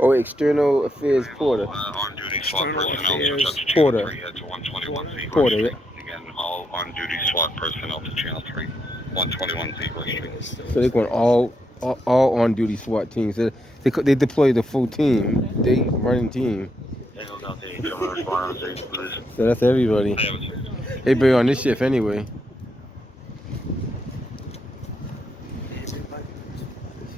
Oh, External Affairs Porter. On-duty SWAT personnel, switch up to Porter. channel 3, head to 121 Zigler Porter, Street. Again, all on-duty SWAT personnel to channel 3, 121 Zigler Street. So they're going all on-duty SWAT teams. They deploy the full team. They running team. So that's everybody. Everybody on this shift anyway.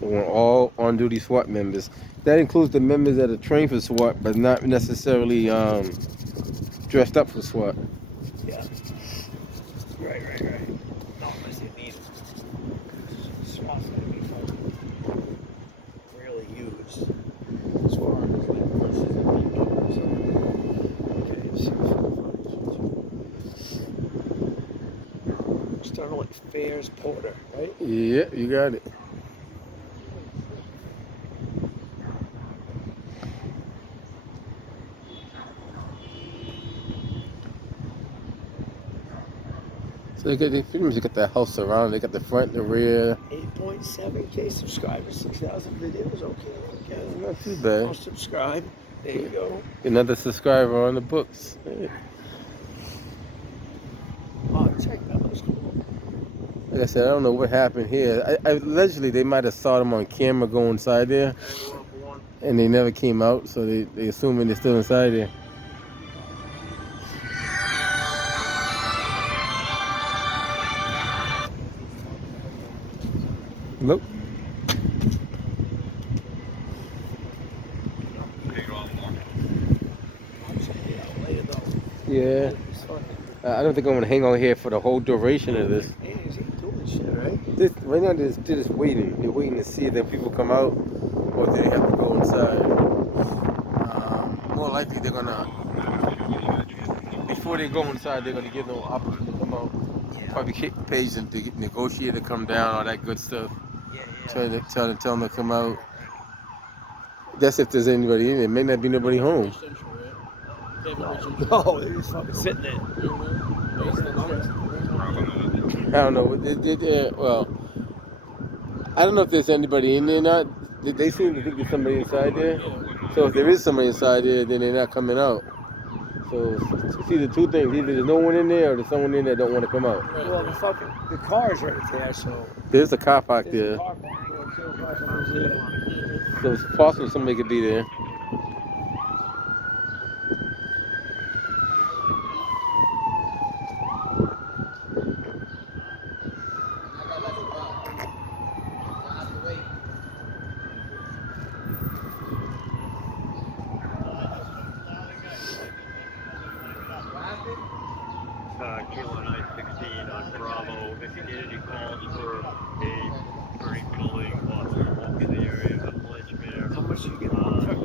So we're all on-duty SWAT members. That includes the members that are trained for SWAT, but not necessarily dressed up for SWAT. Yeah. Right. Not unless you need them. SWAT's gonna be really used. As far as External Affairs Porter, right? Yeah, you got it. So they pretty much got the house surrounded. They got the front, the rear. 8.7K subscribers, 6,000 videos. Okay. Not too bad. I'll subscribe. There you go. Another subscriber on the books. Oh, check that looks cool. Like I said, I don't know what happened here. Allegedly, they might have saw them on camera go inside there, and they never came out, so they assuming they're still inside there. Nope. Yeah. I don't think I'm gonna hang on here for the whole duration of this. Right now, they're just waiting. They're waiting to see if the people come out, or if they have to go inside. More likely, they're gonna, before they go inside, they're gonna give them an opportunity to come out. Probably page them to negotiate to come down, all that good stuff. Tell them to come out. That's if there's anybody in there. May not be nobody home. No, they're just fucking sitting there. I don't know. Well, I don't know if there's anybody in there or not. They seem to think there's somebody inside there. So if there is somebody inside there, then they're not coming out. So it's either two things. Either there's no one in there or there's someone in there that don't want to come out. Well, the car's right there, so... There's a car park there. So it's possible somebody could be there. Kilo 916 on Bravo. If you need any calls for a burning building, walk in the area of Lynchmere. How much you get?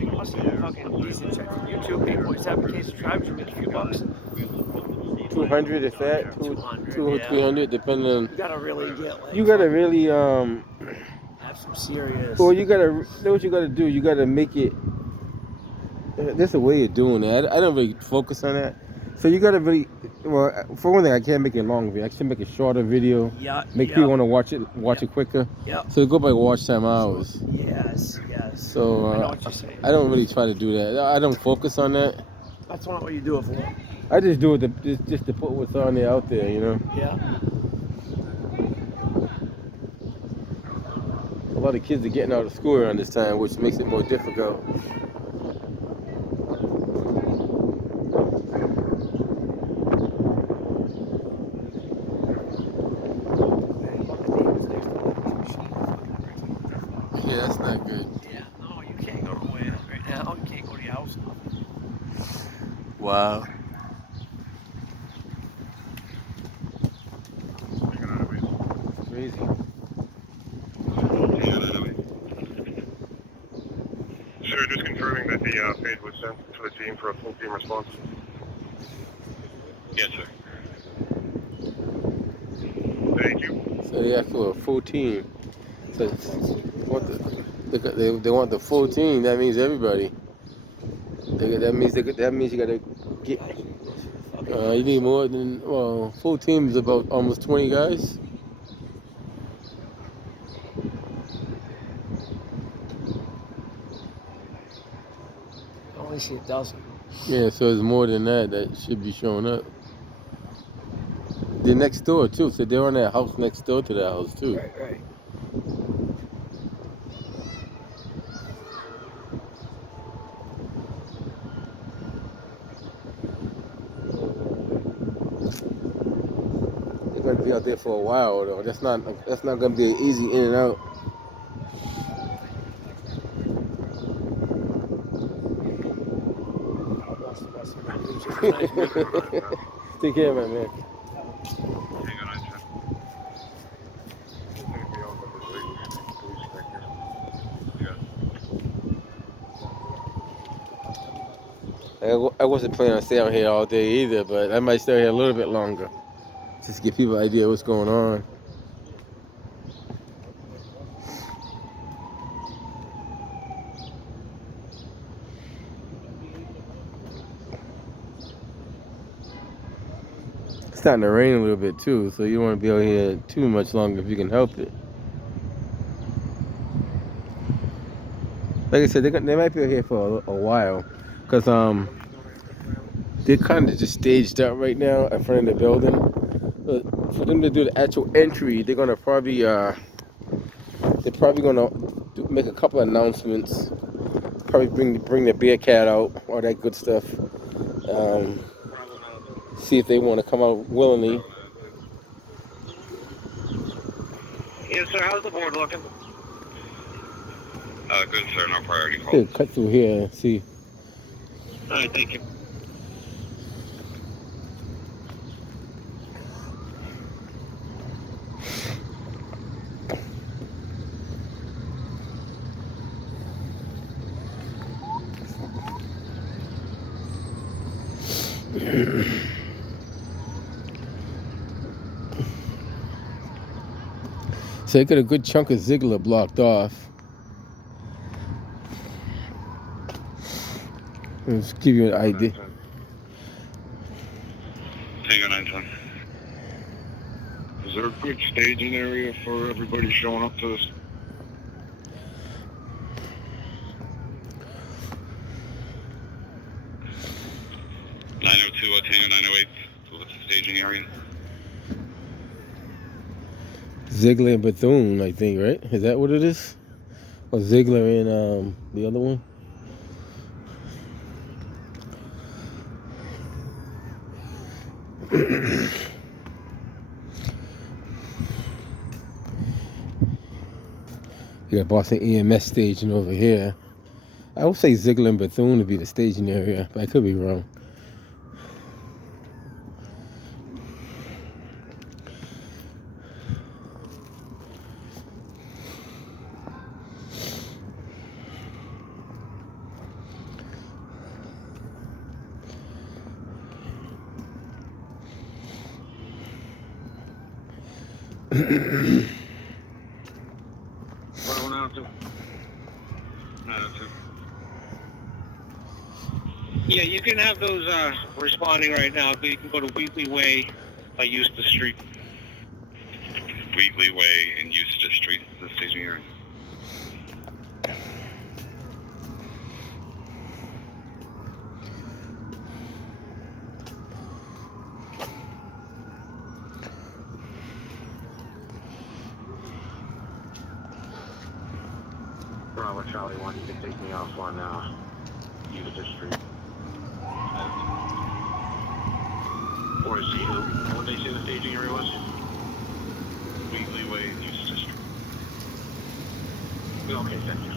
You must have a fucking decent check from YouTube. 8.7K subscribers, you make a few bucks. 200 if that, 200, 300, depending on. You gotta really get like. You gotta really have Have some serious. Well, you gotta know what you gotta do. You gotta make it. There's a way of doing it. I don't really focus on that. So you gotta really. Well, for one thing, I can't make it long video. I can make a shorter video. Yeah. Make people want to watch it quicker. Yep. So go by watch time hours. Yes. So I know what you're saying. I don't really try to do that. I don't focus on that. That's not what you do it for. I just do it just to put what's on there out there, you know. Yeah. A lot of kids are getting out of school around this time, which makes it more difficult. Yeah, that's not good. Yeah. No, you can't go nowhere right now. You can't go to your house. Wow. Crazy. Sir, just confirming that the page was sent to the team for a full team response. Yes, sir. Thank you. So they asked for a full team. So they want the full team. That means everybody. That means you gotta get. You need more than full team is about almost 20 guys. I only see a dozen. Yeah, so it's more than that should be showing up. They're next door too, so they're on that house next door to that house too. Right. They're gonna be out there for a while though. That's not gonna be an easy in and out. Take care, man. I wasn't planning on staying here all day either, but I might stay here a little bit longer. Just to give people an idea of what's going on. It's starting to rain a little bit too, so you don't want to be out here too much longer if you can help it. Like I said, they might be out here for a while, because they're kind of just staged up right now in front of the building. But for them to do the actual entry, they're gonna probably make a couple of announcements. Probably bring the beer cat out, all that good stuff. See if they want to come out willingly. Yes, sir. How's the board looking? Good, sir. No priority call. Could cut through here and see. All right, thank you. So they got a good chunk of Zigler blocked off. Let's give you an idea. Tango 910. Is there a good staging area for everybody showing up to this? Tango 908. What's the staging area? Zigler and Bethune, I think, right? Is that what it is? Or Zigler and the other one? You got Boston EMS staging over here. I would say Zigler and Bethune would be the staging area, but I could be wrong. Yeah, you can have those responding right now, but you can go to Wheatley Way by Eustis Street. Wheatley Way and Eustis Street is the station you're in. Bravo Charlie 1, you can take me off on Eustis Street. Or is he who? What did they say the staging area was? Wheatley Way and Eustis Street. Okay, thank you.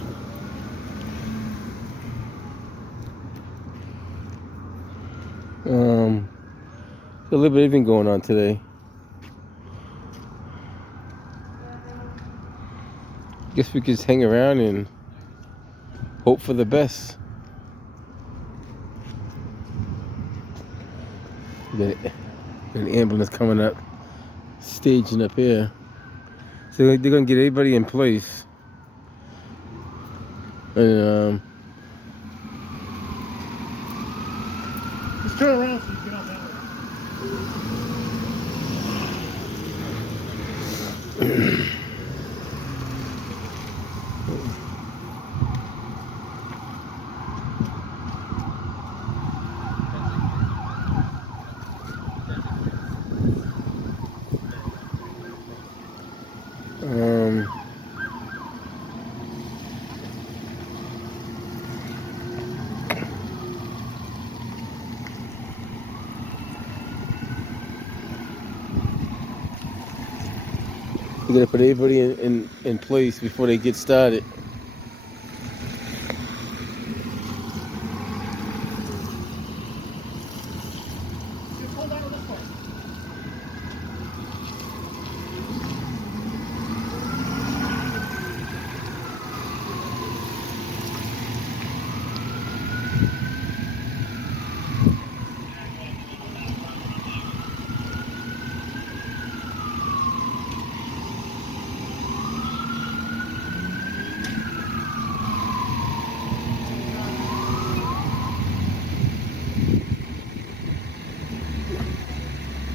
A little bit even going on today. Guess we could just hang around and hope for the best. The ambulance coming up, staging up here. So they're gonna get everybody in place. And Just turn around so you get on that way. we're gonna put everybody in place before they get started.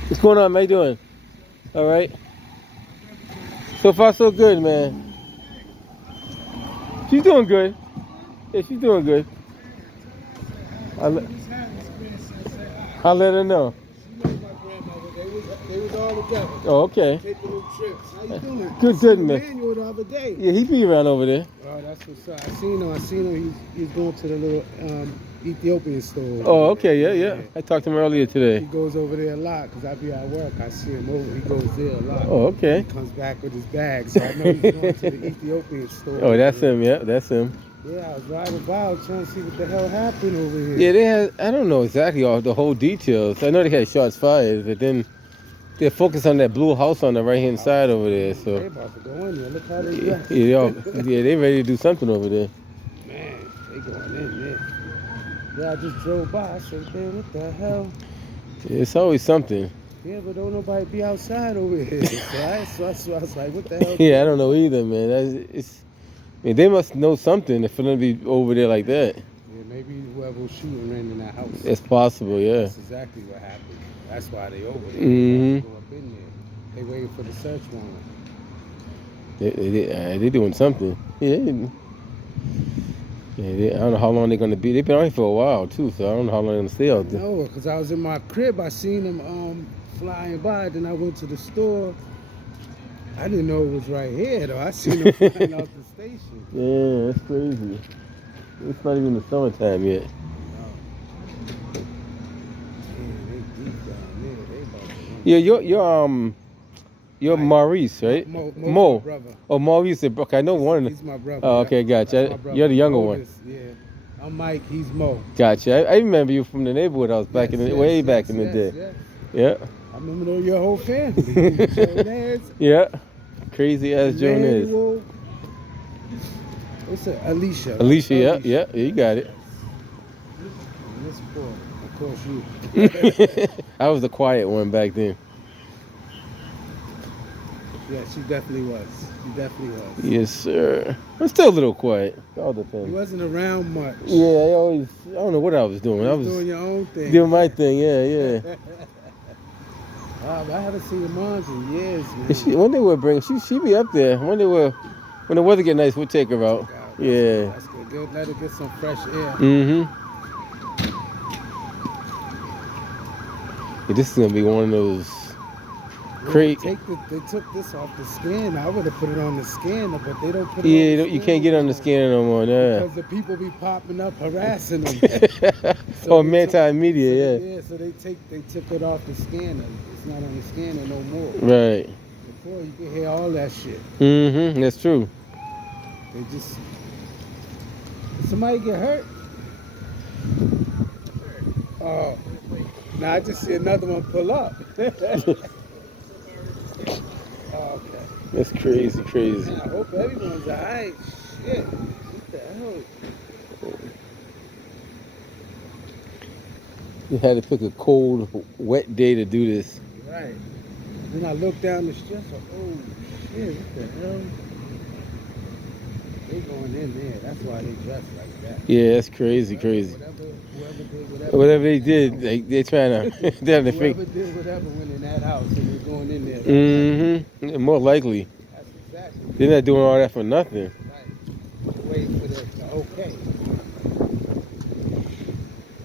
What's going on? How you doing? All right. So far, so good, man. She's doing good. Yeah, she's doing good. I'll let her know. They was all together. Oh, okay. Taking little trips. How you doing? Good, man. Manual the other day. Yeah, he be around over there. Oh, that's what's up. I seen him. He's going to the little Ethiopian store. Oh, okay. Yeah. I talked to him earlier He today. goes over there a lot because I be at work. I see him over. He goes there a lot. Oh, okay. He comes back with his bag, so I know he's going to the Ethiopian store. Oh, that's him. Yeah, that's him. Yeah, I was riding by trying to see what the hell happened over here. Yeah, they had. I don't know exactly all the whole details. I know they had shots fired, but then they're focused on that blue house on the right hand side over there. They So about to go in there. Look how they yeah, dress. they ready to do something over there. Man, they going in there. Yeah, I just drove by. I said, man, what the hell? It's always something. Yeah, but don't nobody be outside over here. So I was like, what the hell? Yeah, I don't know either, man. I mean, they must know something for them to be over there like that. Yeah, maybe whoever was shooting ran in that house. It's possible, yeah. That's exactly what happened. That's why they over there. Mhm. They go up in there. They waiting for the search warrant. They doing something. Yeah. I don't know how long they're gonna be. They've been out here for a while too, so I don't know how long they're gonna stay out there. No, because I was in my crib. I seen them flying by. Then I went to the store. I didn't know it was right here though. I seen them flying out the station. Yeah, that's crazy. It's not even the summertime yet. Man, they deep down there. They about to run. Yeah, you're Maurice, right? Mo. My brother. Oh, Maurice. Okay, I know one. He's my brother. Oh, okay, That's gotcha. my brother. You're the younger one. Oldest, yeah. I'm Mike. He's Mo. Gotcha. I remember you from the neighborhood house back in the way back in the day. Yeah. Yeah. I remember your whole family. Jones, Yeah. Crazy ass Joan is. Emmanuel. What's it? Alicia. Alicia, yeah, you got it. And this boy, of course you. I was the quiet one back then. Yeah, she definitely was. She definitely was. Yes, sir. I'm still a little quiet. All the He thing. wasn't around much. Yeah, I don't know what I was doing. You I was was doing your own thing. doing my thing. Yeah. I haven't seen your moms in years, man. And one day we'll bring. She be up there. One day when the weather get nice, we'll take her out. Yeah. That's good. Good. Let her get some fresh air. Yeah, this is gonna be one of those They took this off the scanner. I would have put it on the scanner, but they don't put it on Yeah, the you can't get on the scanner no more. Nah. because the people be popping up harassing them. Oh, they multimedia, yeah. So they took it off the scanner. It's not on the scanner no more. Right. Before you could hear all that shit. That's true. They just did somebody get hurt? Oh, now I just see another one pull up. Oh, okay. That's crazy. Man, I hope everyone's alright. Shit. What the hell? You had to pick a cold, wet day to do this. Right. Then I look down the street. I said, oh shit, what the hell? They going in there. That's why they dressed like that. Yeah, that's crazy. Whatever they did, they're trying to. They're trying to figure. Whoever did whatever went in that house and they're going in there. More likely. That's exactly. They're not doing all that for nothing. Right. Waiting for the okay.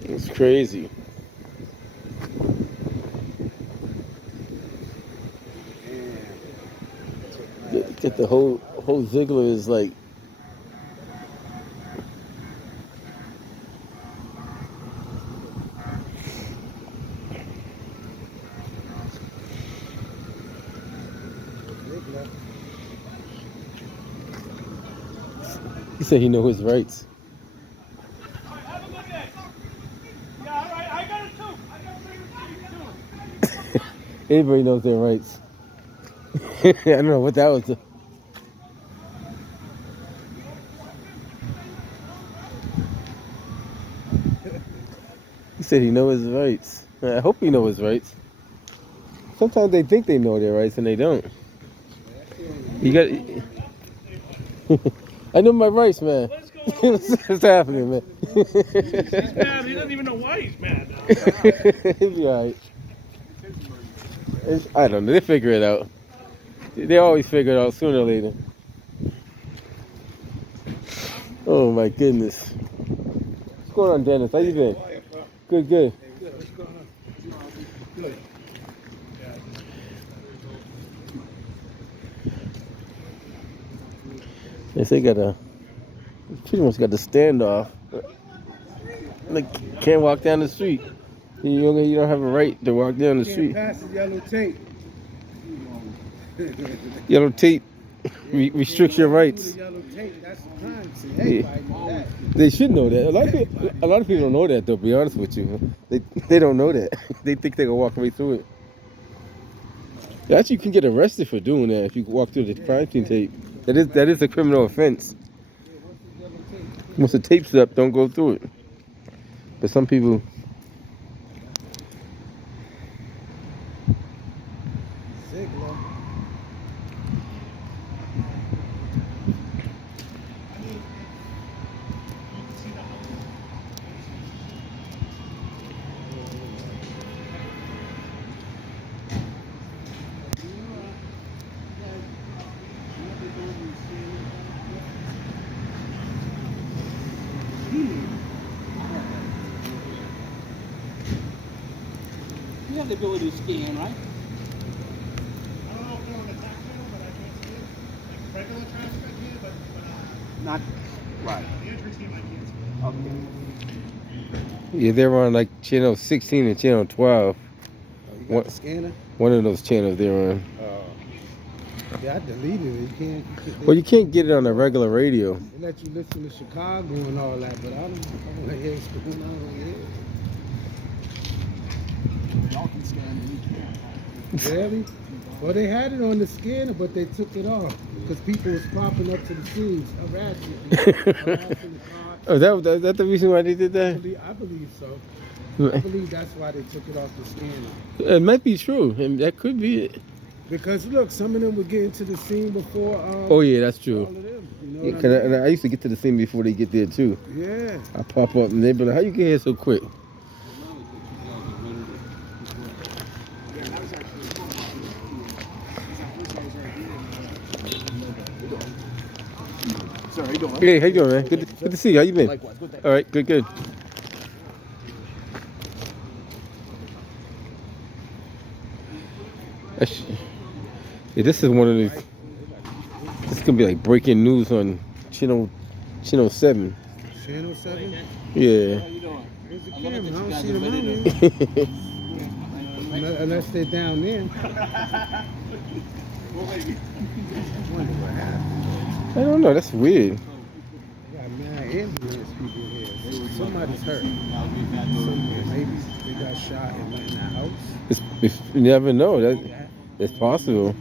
It's crazy. Get the whole Zigler is like. He said he knows his rights. Everybody knows their rights. I don't know what that was. He said he knows his rights. I hope he knows his rights. Sometimes they think they know their rights and they don't. You got. I know my rights, man. What's happening, man? He's mad. He doesn't even know why he's mad now. He'll be alright. I don't know. They figure it out. They always figure it out sooner or later. Oh my goodness. What's going on, Dennis? How you been? Good. Good. What's going on? Good. Yes, they pretty much got the standoff. Like, can't walk down the street. You don't have a right to walk down the street. Can't pass the yellow tape. Yellow tape restricts your rights. Yellow tape, that's the crime. See, everybody know that. They should know that. A lot of people don't know that, though, to be honest with you. They don't know that. They think they can walk right through it. Actually, you can get arrested for doing that if you walk through the crime scene tape. That is a criminal offense. Once the tape's up, don't go through it. But some people. Zigler. You have the ability to scan, right? I don't know if they're on the tax channel, but I can't see it. Like regular traffic, I can, but Not right. the entry team, I can't see it. Okay. Yeah, they're on like channel 16 and channel 12. Oh, you got the scanner? One of those channels they're on. Yeah, I deleted it. Well, you can't get it on a regular radio. They let you listen to Chicago and all that, but I don't want to hear what's going on over here. They all can scan, and you can't. Really? Well, they had it on the scanner, but they took it off because people was popping up to the scenes, harassing the car. Oh, that the reason why they did that? I believe so. I believe that's why they took it off the scanner. It might be true, and that could be it. Because look, some of them would get into the scene before. Oh yeah, that's all true. of them. You know Yeah, what 'cause I mean? I used to get to the scene before they get there too. Yeah. I pop up and they be like, "How you get here so quick?" Sir, how you doing? Hey, how you doing, man? Good to see you. How you been? Likewise. Good day. All right, good. Yeah, this is one of these. This is gonna be like breaking news on Channel 7. Channel 7? Yeah. Where's the camera? I don't see them out there. Unless they're down there. Wonder what happened. I don't know. That's weird. Got mad ambulance people here. Somebody's hurt. Maybe they got shot in the house. You never know. That's possible.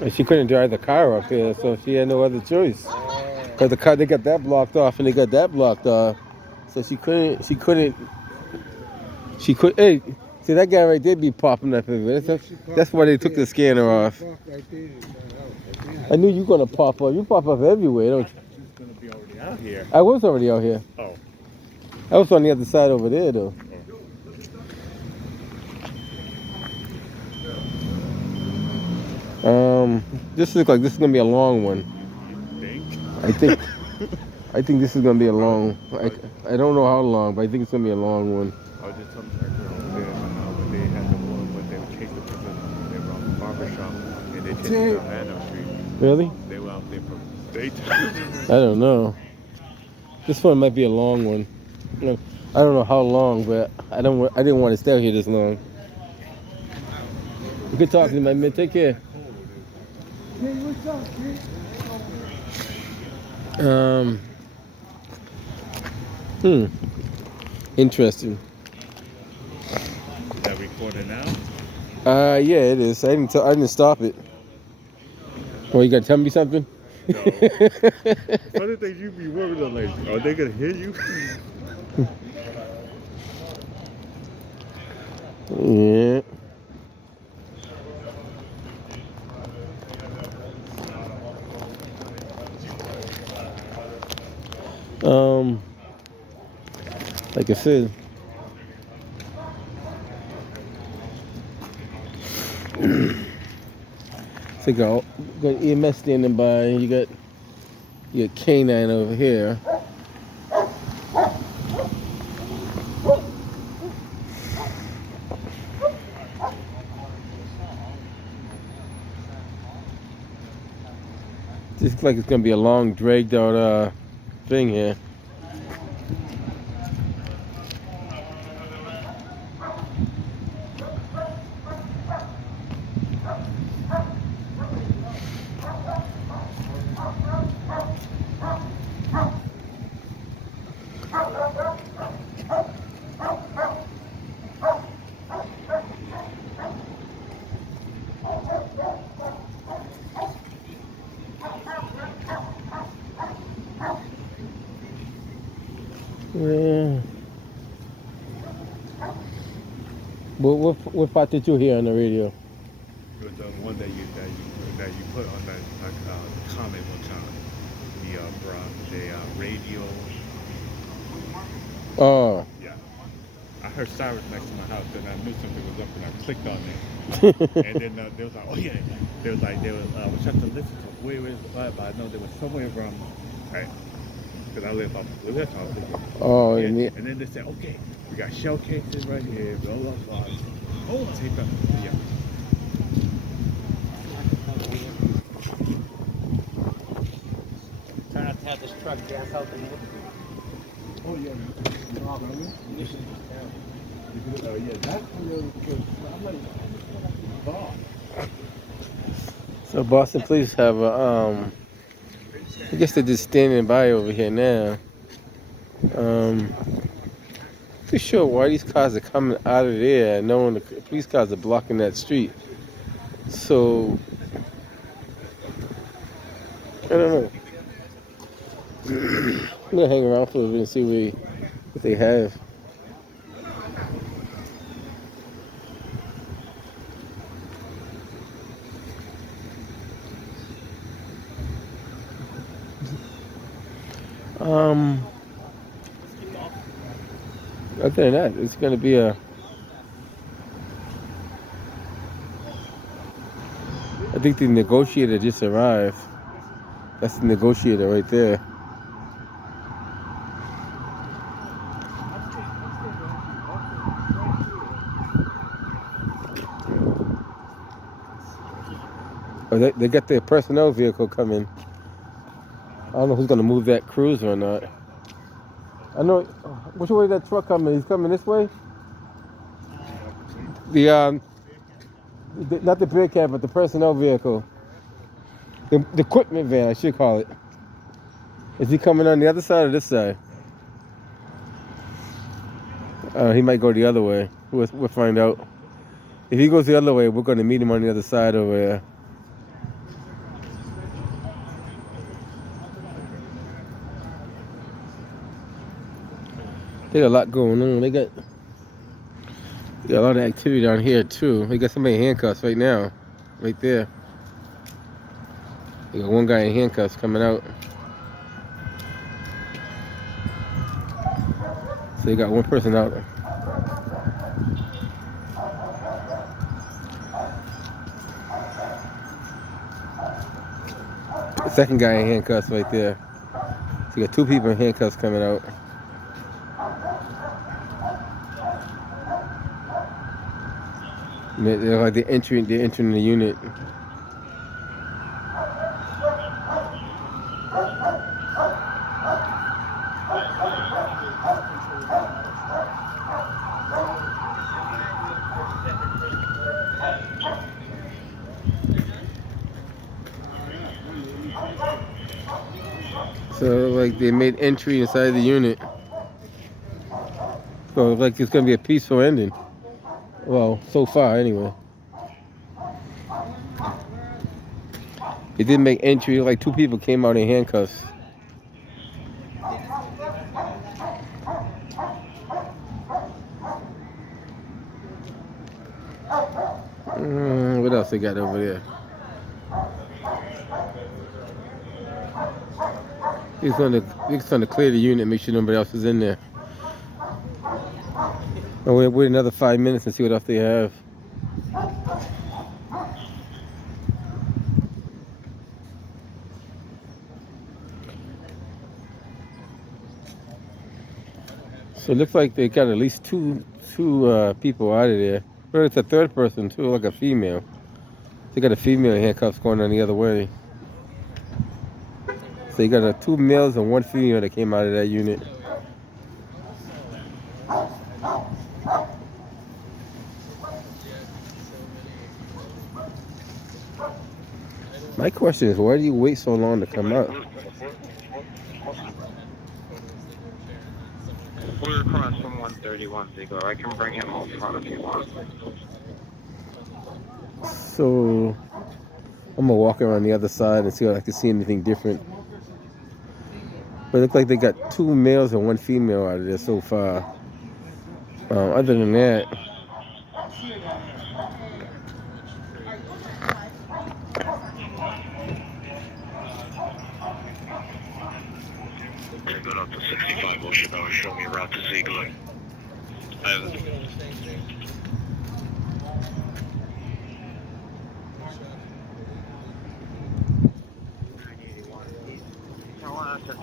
And she couldn't drive the car up here, so she had no other choice. Cause the car, they got that blocked off, and they got that blocked off, so she couldn't. Hey, see that guy right there be popping up everywhere. That's why they took the scanner off. I knew you were gonna pop up. You pop up everywhere, don't you? She's gonna be already out here. I was already out here. Oh. I was on the other side over there, though. This looks like this is gonna be a long one. I think this is gonna be a long. I don't know how long, but I think it's gonna be a long one. I was just telling her when they had the one when they chased the person, they were on the barber shop and they chased her on Hannah Street. Really? They were out there from daytime. I don't know. This one might be a long one. I don't know how long, but I didn't want to stay here this long. Good talking to you, my man. Take care. Hey, what's up, kid? Interesting. Is that recording now? Yeah, it is. I didn't stop it. Oh, you gotta tell me something? No. Funny thing you be worried on, like, are they gonna hear you? Yeah. Like I said, so you got EMS standing by. You got canine over here. This looks like it's gonna be a long, dragged out thing here. Yeah. What part did you hear on the radio? It was the one that you put on the comment one time. The radio. Oh. Yeah. I heard sirens next to my house, and I knew something was up, and I clicked on it. And then they was like, oh yeah. They was like, we tried to listen to where is the vibe, but I know there was somewhere around, right? Because I live off the left house. Oh, Yeah. yeah. And then they said, okay, we got shell cases right here, blah, blah, blah. Oh, take that. Yeah. Try not to have this truck gas out the window. Oh, yeah. Yeah, that's because I'm like, God. So Boston Police have a I guess they're just standing by over here now. Not sure why these cars are coming out of there, knowing the police cars are blocking that street. So I don't know. I'm gonna hang around for a bit and see what they have. Other than that, it's gonna be I think the negotiator just arrived. That's the negotiator right there. Oh, they got their personnel vehicle coming. I don't know who's gonna move that cruiser or not. I know which way that truck coming. He's coming this way. Not the beer cab, but the personnel vehicle. The equipment van, I should call it. Is he coming on the other side or this side? He might go the other way. We'll find out. If he goes the other way, we're going to meet him on the other side over there. They got a lot going on. They got a lot of activity down here too. They got somebody in handcuffs right now, right there. They got one guy in handcuffs coming out. So they got one person out. The second guy in handcuffs right there. So you got two people in handcuffs coming out. They're like they're entering the unit. So like they made entry inside the unit. So like it's gonna be a peaceful ending. Well, so far anyway. It didn't make entry, like two people came out in handcuffs. What else they got over there? He's gonna clear the unit, make sure nobody else is in there. And we'll wait another 5 minutes and see what else they have. So it looks like they got at least two people out of there. But it's a third person too, like a female. They got a female in handcuffs going on the other way. So you got two males and one female that came out of that unit. My question is, why do you wait so long to come out? We're across from 131 Zigler. I can bring him out front if you want. So I'm gonna walk around the other side and see if I can see anything different. But it looks like they got two males and one female out of there so far. Other than that, Good up to 65 Ocean, show me a route to Zigler.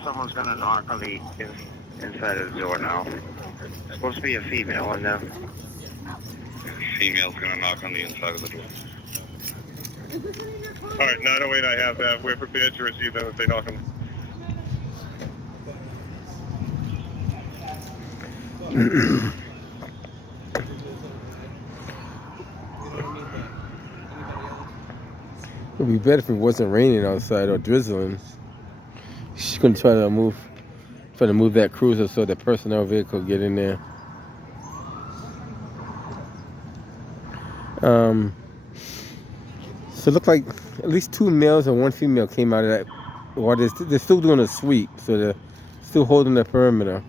Someone's gonna knock on the inside of the door now. It's supposed to be a female in there. Female's gonna knock on the inside of the door. All right, 908, I have that. We're prepared to receive them if they knock on. It would be better if it wasn't raining outside or drizzling. She's gonna try to move that cruiser so the personnel vehicle get in there. So it looked like at least 2 males and 1 female came out of that. Well, they're still doing a sweep, so they're still holding the perimeter.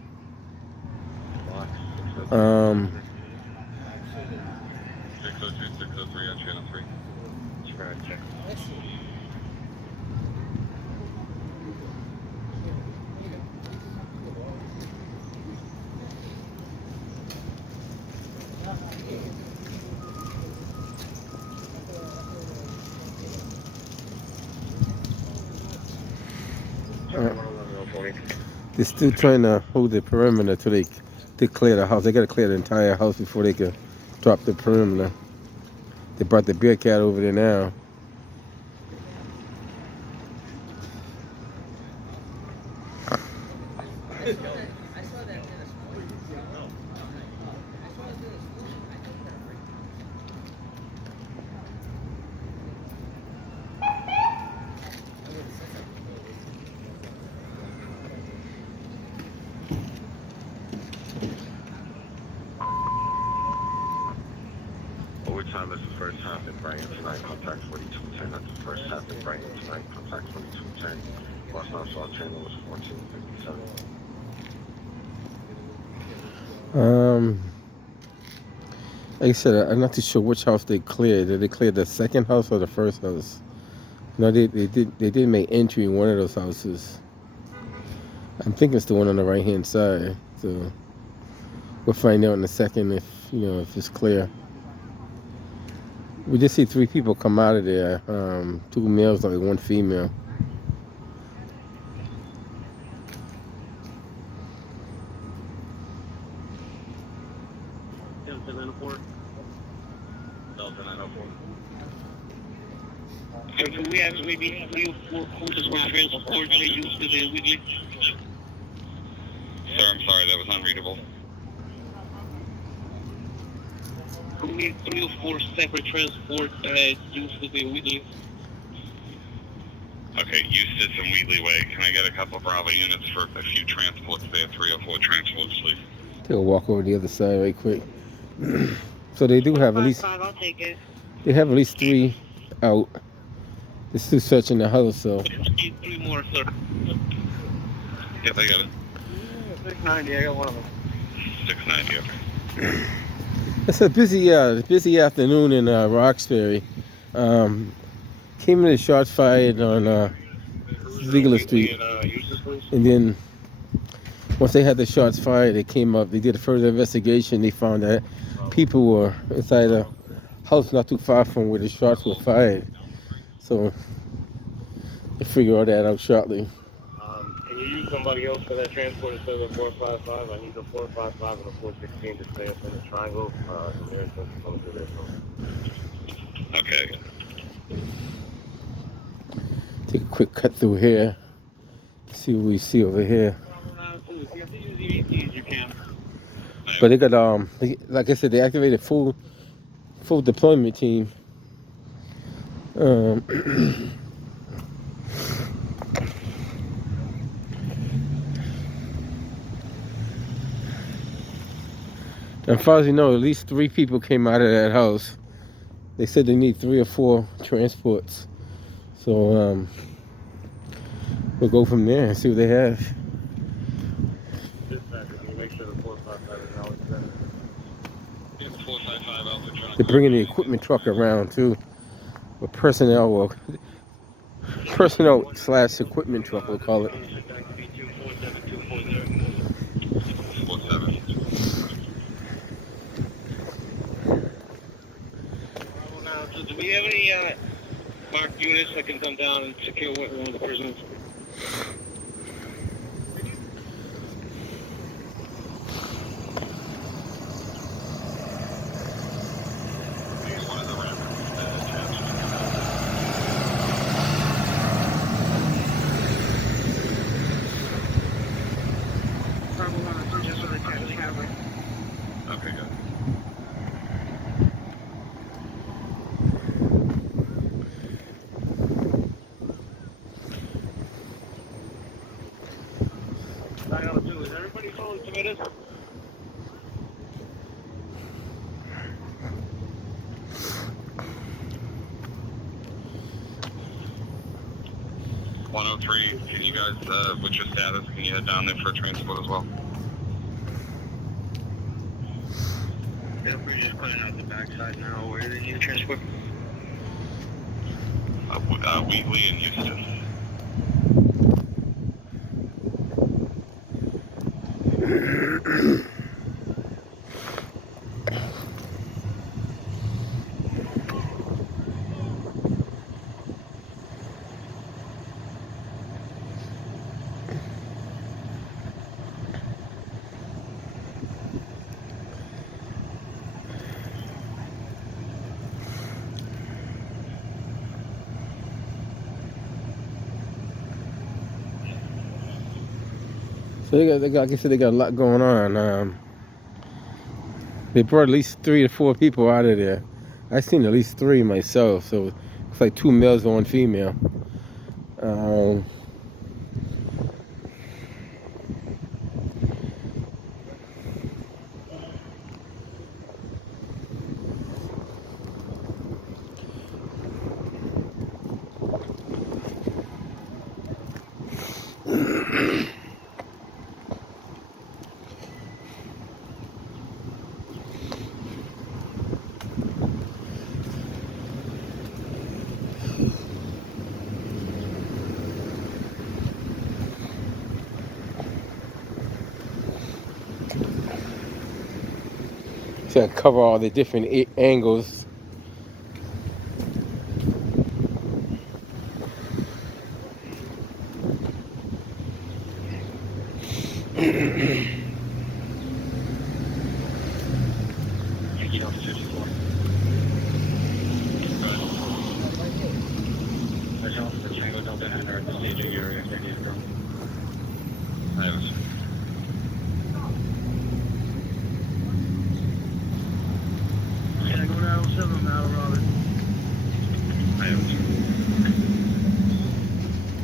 602, 603 on channel 3. They're still trying to hold the perimeter till they clear the house. They got to clear the entire house before they can drop the perimeter. They brought the Bearcat over there now. Overtime is the first half in Brighton tonight. Contact 4210. That's the first half in Brighton tonight. Contact 4210. Last time Swat channel was 1457. Like I said, I'm not too sure which house they cleared. Did they clear the second house or the first house? No, they did make entry in one of those houses. I'm thinking it's the one on the right hand side. So we'll find out in a second if if it's clear. We just see 3 people come out of there. 2 males, like 1 female. Delta 904. Delta 904. So do we have maybe 3 or 4 coaches for transport that they use today weekly? Sir, I'm sorry, that was unreadable. We need 3 or 4 separate transport used today weekly. Okay, Eustis and Wheatley Way. Can I get a couple Bravo units for a few transports there? 3 or 4 transports, please. They'll walk over the other side right quick. So they do have at least. I'll take it. They have at least 3 out. They're still searching the house, so. 3 more, sir. Yes, I got it. 690, I got one of them. 690, okay. It's a busy afternoon in Roxbury. Came in the shots fired on Zigler Street, and then once they had the shots fired, they came up. They did a further investigation. They found that people were inside a house not too far from where the shots were fired. So they figured all that out shortly. Can you use somebody else for that transport instead of the 455? I need the 455 and the 416 to stay up in the triangle. Okay. Take a quick cut through here. See what we see over here. You can. But they got like I said, they activated full deployment team. As far as you know, at least 3 people came out of that house. They said they need 3 or 4 transports. So we'll go from there and see what they have. They're bringing the equipment truck around too. With personnel / equipment truck, we'll call it. Do we have any marked units that can come down and secure one of the prisoners? Okay, good. Is everybody fully submitted? Can you guys, what's your status? Can you head down there for transport as well? Yeah, we're just clearing out the backside now. Where do they need to transport? Wheatley and Houston. So they got, like I said, they got a lot going on. They brought at least 3 to 4 people out of there. I seen at least 3 myself, so it's like 2 males and 1 female. To cover all the different angles.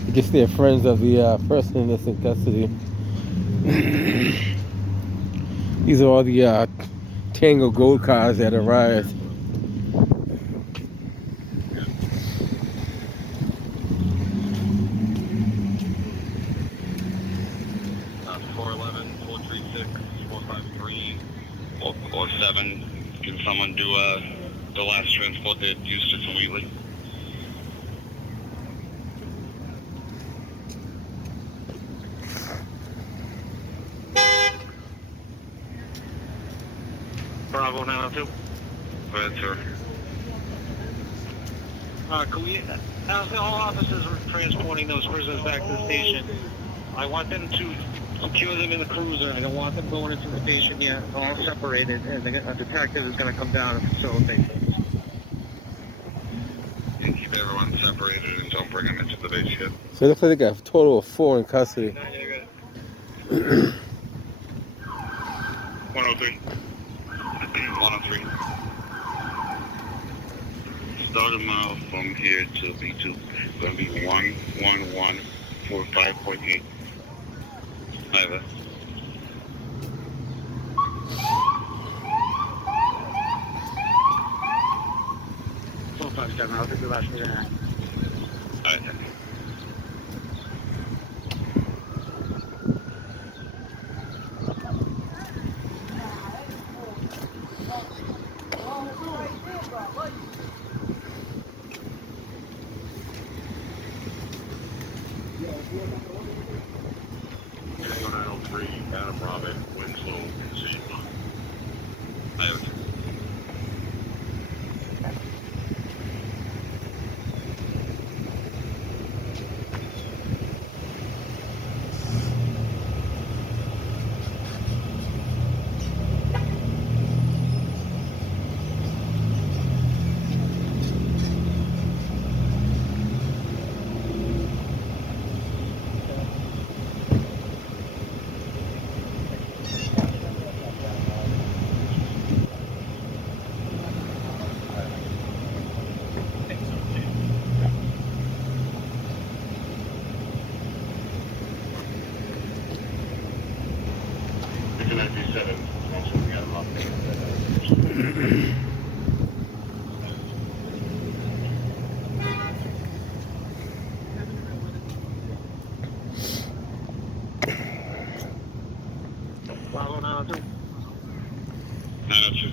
I guess they're friends of the person that's in custody. These are all the Tango Gold cars that arrived. Or 7. Can someone do the last transport to Houston and Wheatley? Bravo 902. Go ahead, sir. Can we, as the all officers are transporting those prisoners back to the station, I want them to secure them in the cruiser. I don't want them going into the station yet. All separated, and a detective is going to come down and facilitate this. And keep everyone separated and don't bring them into the base yet. So it looks like they got a total of 4 in custody. 103. 103. Start a mile from here to B2. Gonna be 11145.8. Either. I'll take the last one. Alright. Adam Robin, Winslow, and Zigler. I have 297. Also, we got a lot of Bravo 902. 902.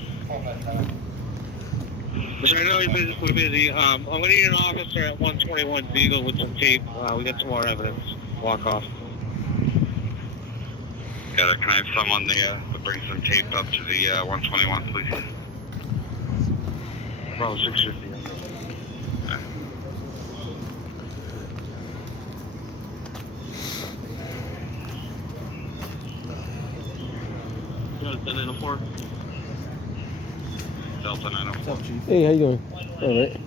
Listen, I know we're busy. I'm going to need an officer at 121 Zigler with some tape. We got some more evidence. Walk off. Got it. Can I have someone to bring some tape up to the 121, please? Bravo 650. Delta 904. Delta 904. Hey, how you doing? All right.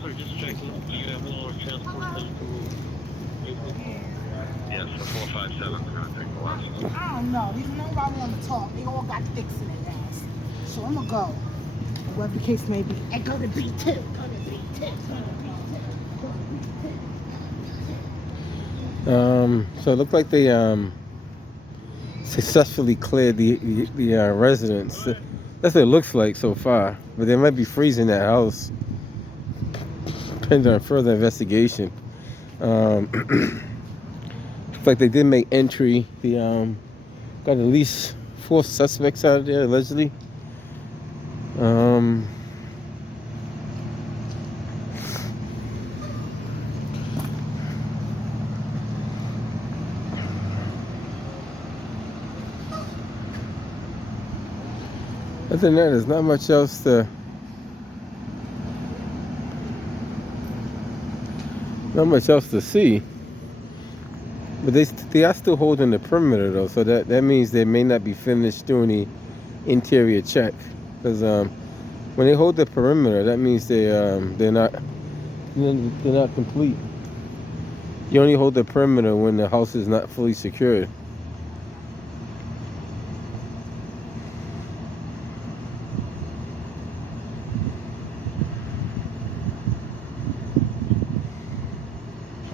Sorry, just checking. Do you have more transportation to April? Yes, the 457. We're going to take the last. I don't know. These nobody want to talk. They all got dicks in their ass. So I'm gonna go. Whatever the case may be. And go to B2. Go to B2. So it looked like they successfully cleared the residence. That's what it looks like so far. But they might be freezing that house, depending on further investigation. Looks like they did make entry. The got at least 4 suspects out of there allegedly. Other than that, there's not much else to see. But they are still holding the perimeter though, so that means they may not be finished doing the interior check. Because when they hold the perimeter, that means they're not complete. You only hold the perimeter when the house is not fully secured.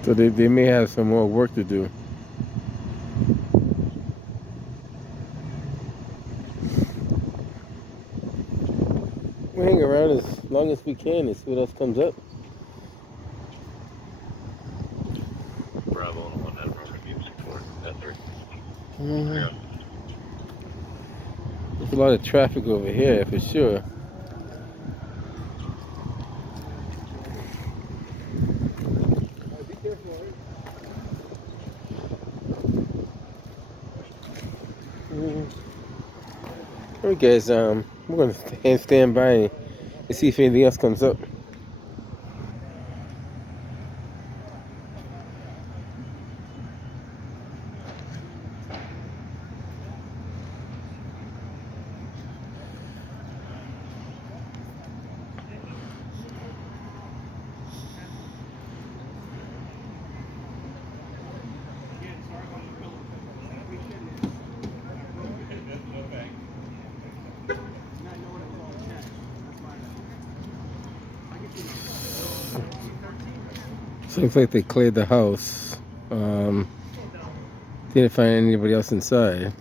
So they may have some more work to do. We hang around as long as we can and see what else comes up. Bravo 1 that room review support. That's 3. There's a lot of traffic over here for sure. Alright guys, we're going to stand by and see if anything else comes up. So it looks like they cleared the house. Didn't find anybody else inside.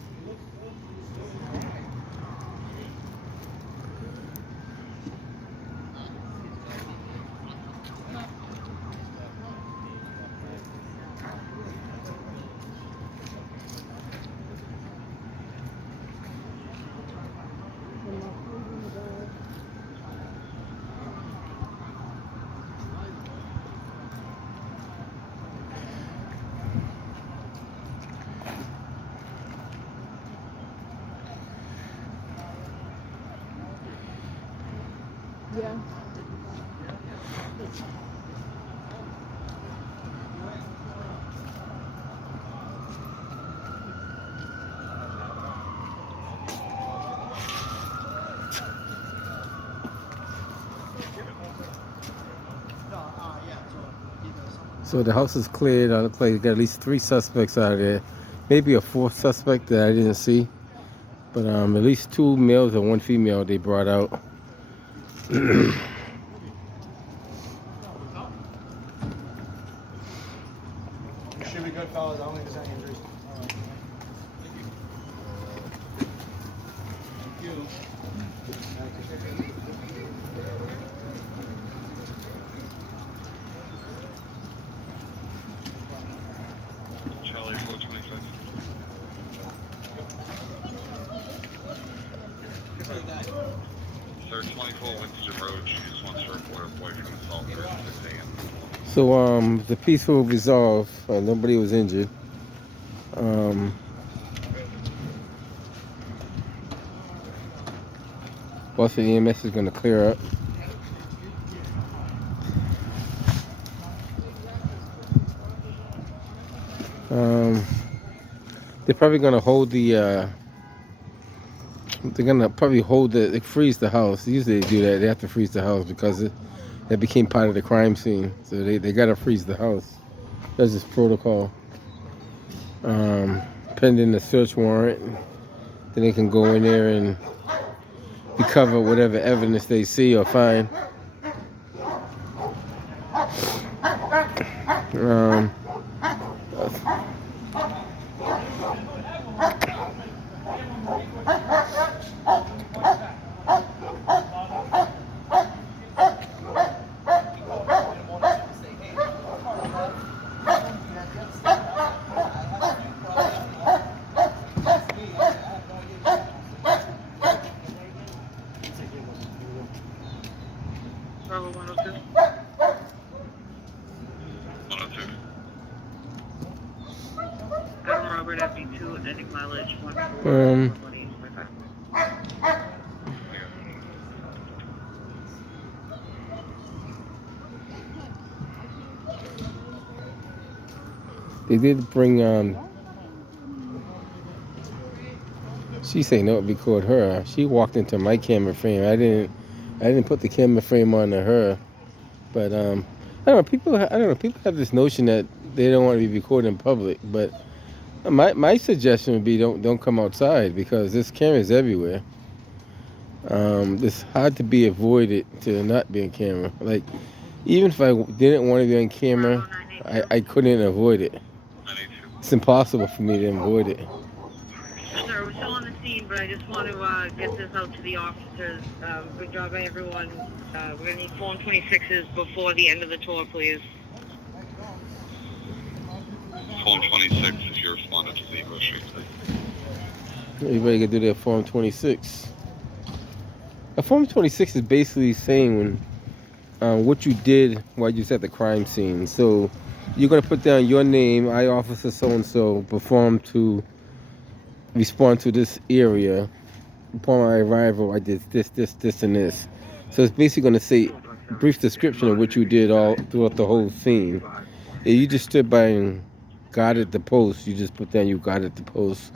Yeah. So the house is cleared. It looks like they got at least 3 suspects out of there. Maybe a 4th suspect that I didn't see. But at least 2 males and 1 female they brought out. Should be good, fellas. I don't think there's any injuries. 24 Winston Road. She just wants to report her boyfriend assaulted her at 6 a.m. So the peaceful resolve. Nobody was injured. Boston EMS is going to clear up. They're probably going to hold the. They're going to probably hold the. They freeze the house. Usually they do that. They have to freeze the house because that became part of the crime scene. So they got to freeze the house. That's just protocol. Pending the search warrant, then they can go in there and recover whatever evidence they see or find. Bravo 102. 102. Adam Robert FD2, ending mileage 14. They did bring she say no, record her. She walked into my camera frame. I didn't put the camera frame on her. But I don't know, people have this notion that they don't want to be recorded in public, but my suggestion would be don't come outside because this camera is everywhere. It's hard to be avoided to not be on camera. Like, even if I didn't want to be on camera, I couldn't avoid it. It's impossible for me to avoid it. Sir, we're still on the scene, but I just want to get this out to the officers. Good job by everyone. We're going to need Form 26s before the end of the tour, please. Form 26 if you responded to Zigler Street. Everybody can do their Form 26. A Form 26 is basically saying what you did while you was at the crime scene. So you're going to put down your name, I, officer so-and-so, performed to respond to this area. Upon my arrival, I did this, and this. So it's basically going to say a brief description of what you did all throughout the whole scene. If you just stood by and guarded the post, you just put down you guarded the post.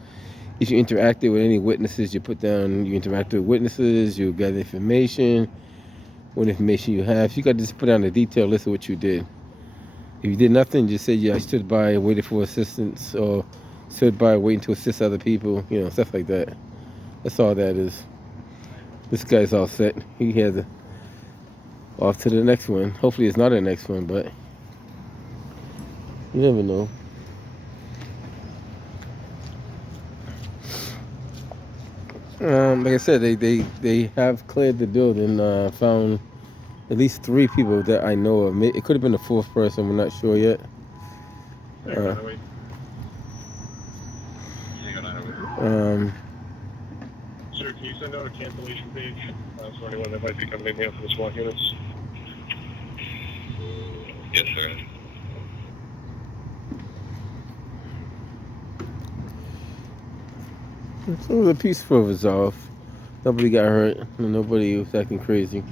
If you interacted with any witnesses, you put down you interacted with witnesses, you gather information, what information you have. So you got to just put down a detailed list of what you did. If you did nothing, just say, yeah, I stood by and waited for assistance, or stood by waiting to assist other people, stuff like that. That's all that is. This guy's all set. He has off to the next one. Hopefully it's not the next one, but you never know. Like I said, they have cleared the building, found at least 3 people that I know of. It could have been a 4th person, we're not sure yet. Sir, can you send out a cancellation page for anyone that might be coming in here for the SWAT units? Yes, sir. It was a peaceful resolve. Nobody got hurt, and nobody was acting crazy.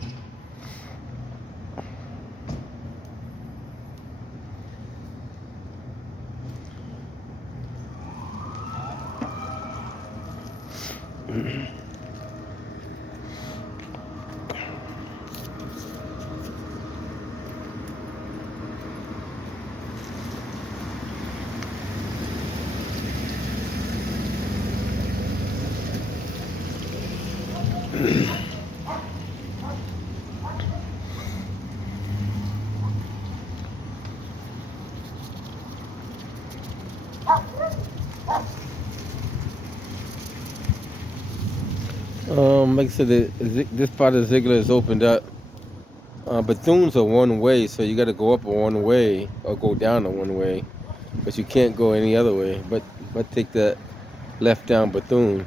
Like I said, this part of Zigler is opened up. Bethune's are one way, so you got to go up a one way or go down a one way, but you can't go any other way. But take that left down Bethune.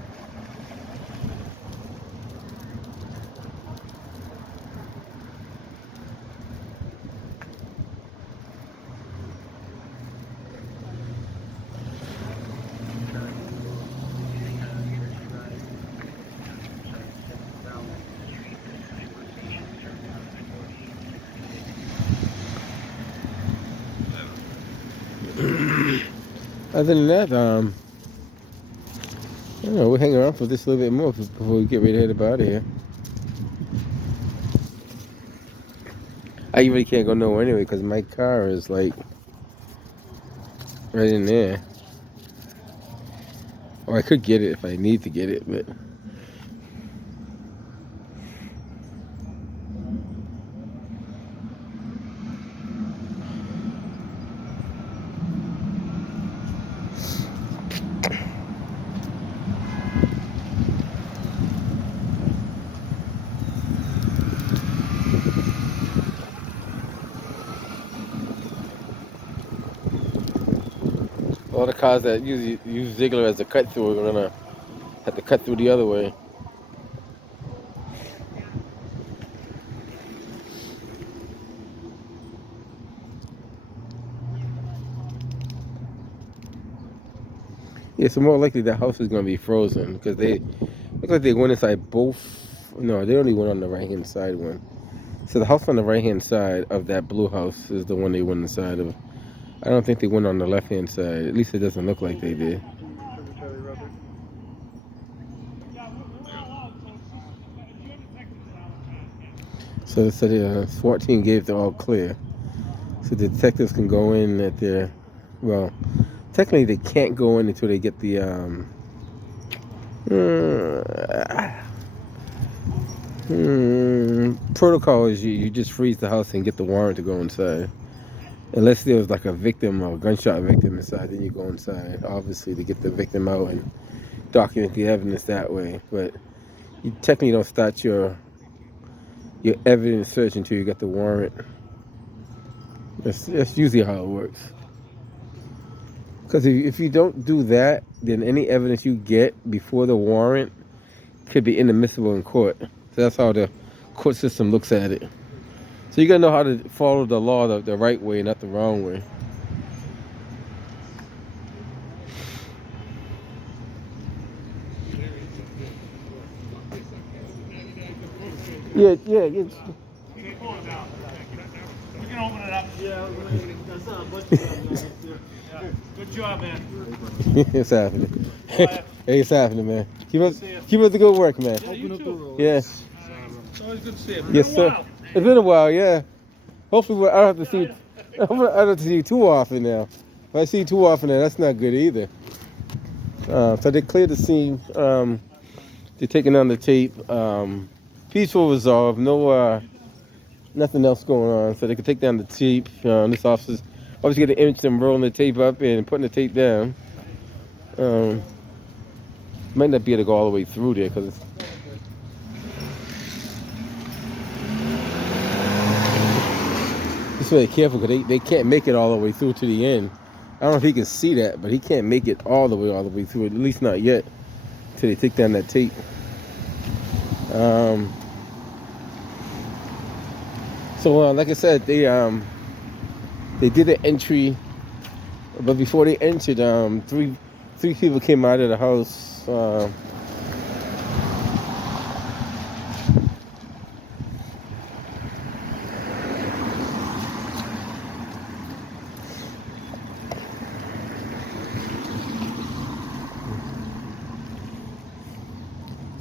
Other than that, I don't know, we'll hang around for this a little bit more before we get ready to head up out of here. I really can't go nowhere anyway because my car is like right in there. Or I could get it if I need to get it, but all the cars that use Zigler as a cut through are gonna have to cut through the other way. Yeah, so more likely the house is gonna be frozen because they look like they went inside both. No, they only went on the right hand side one. So the house on the right hand side of that blue house is the one they went inside of. I don't think they went on the left hand side. At least it doesn't look like they did. So the SWAT team gave the all clear. So the detectives can go in at their, well, technically they can't go in until they get the protocol is you just freeze the house and get the warrant to go inside. Unless there was like a victim or a gunshot victim inside, then you go inside, obviously, to get the victim out and document the evidence that way. But you technically don't start your evidence search until you get the warrant. That's usually how it works. Because if you don't do that, then any evidence you get before the warrant could be inadmissible in court. So that's how the court system looks at it. So you gotta know how to follow the law the right way, not the wrong way. Yeah. We can open it up. Yeah, that's not much. Good job, man. It's happening. Hey, it's happening, man. Keep up the good work, man. Yeah, you too. Yeah. It's always good to see you. Yes, sir. It's been a while, yeah. Hopefully, I don't have to see. I don't have to see you too often now. If I see you too often, now that's not good either. So they cleared the scene. They're taking down the tape. Peaceful resolve. No, nothing else going on. So they can take down the tape. This officer's obviously going to image them rolling the tape up and putting the tape down. Might not be able to go all the way through there because it's. Just really careful because they can't make it all the way through to the end. I don't know if he can see that, but he can't make it all the way through, at least not yet, until they take down that tape. So like I said, they did an entry, but before they entered, three people came out of the house.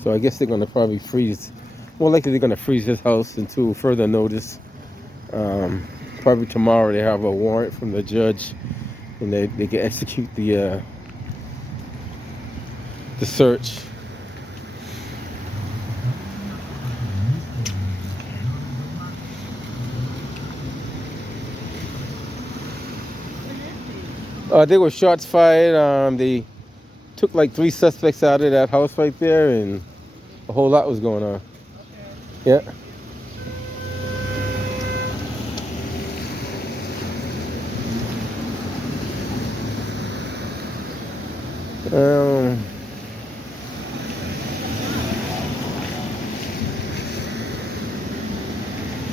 So I guess they're gonna probably freeze. More likely they're gonna freeze this house until further notice. Probably tomorrow they have a warrant from the judge, and they can execute the search. There were shots fired. They took like 3 suspects out of that house right there, and a whole lot was going on. Yeah.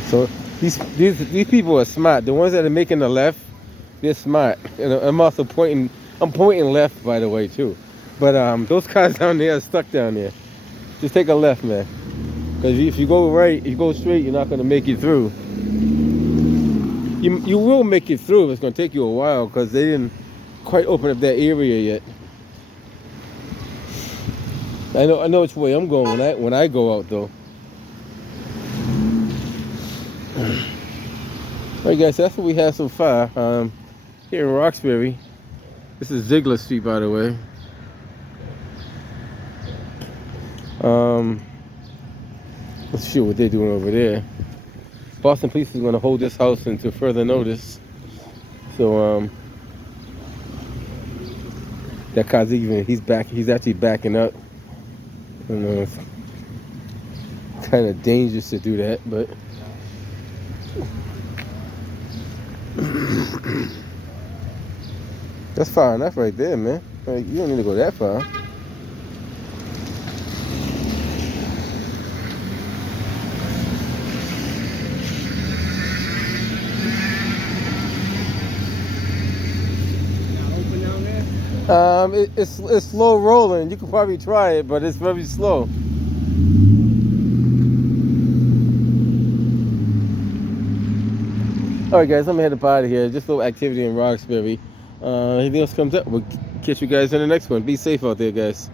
So these people are smart. The ones that are making the left, they're smart. And I'm also pointing. I'm pointing left, by the way, too. But those cars down there are stuck down there. Just take a left, man. Because if you go right, if you go straight, you're not going to make it through. You will make it through. It's going to take you a while because they quite opened up that area yet. I know which way I'm going when I go out though. Alright guys, so that's what we have so far. Here in Roxbury. This is Zigler Street, by the way. Let's see what they're doing over there. Boston Police is going to hold this house until further notice. So that car's he's actually backing up. I know it's kind of dangerous to do that, but that's far enough right there, man. Like, you don't need to go that far. It's slow rolling. You could probably try it, but it's very slow. Alright guys, I'm gonna head up out of here. Just a little activity in Roxbury. Anything else comes up, we'll catch you guys in the next one. Be safe out there, guys.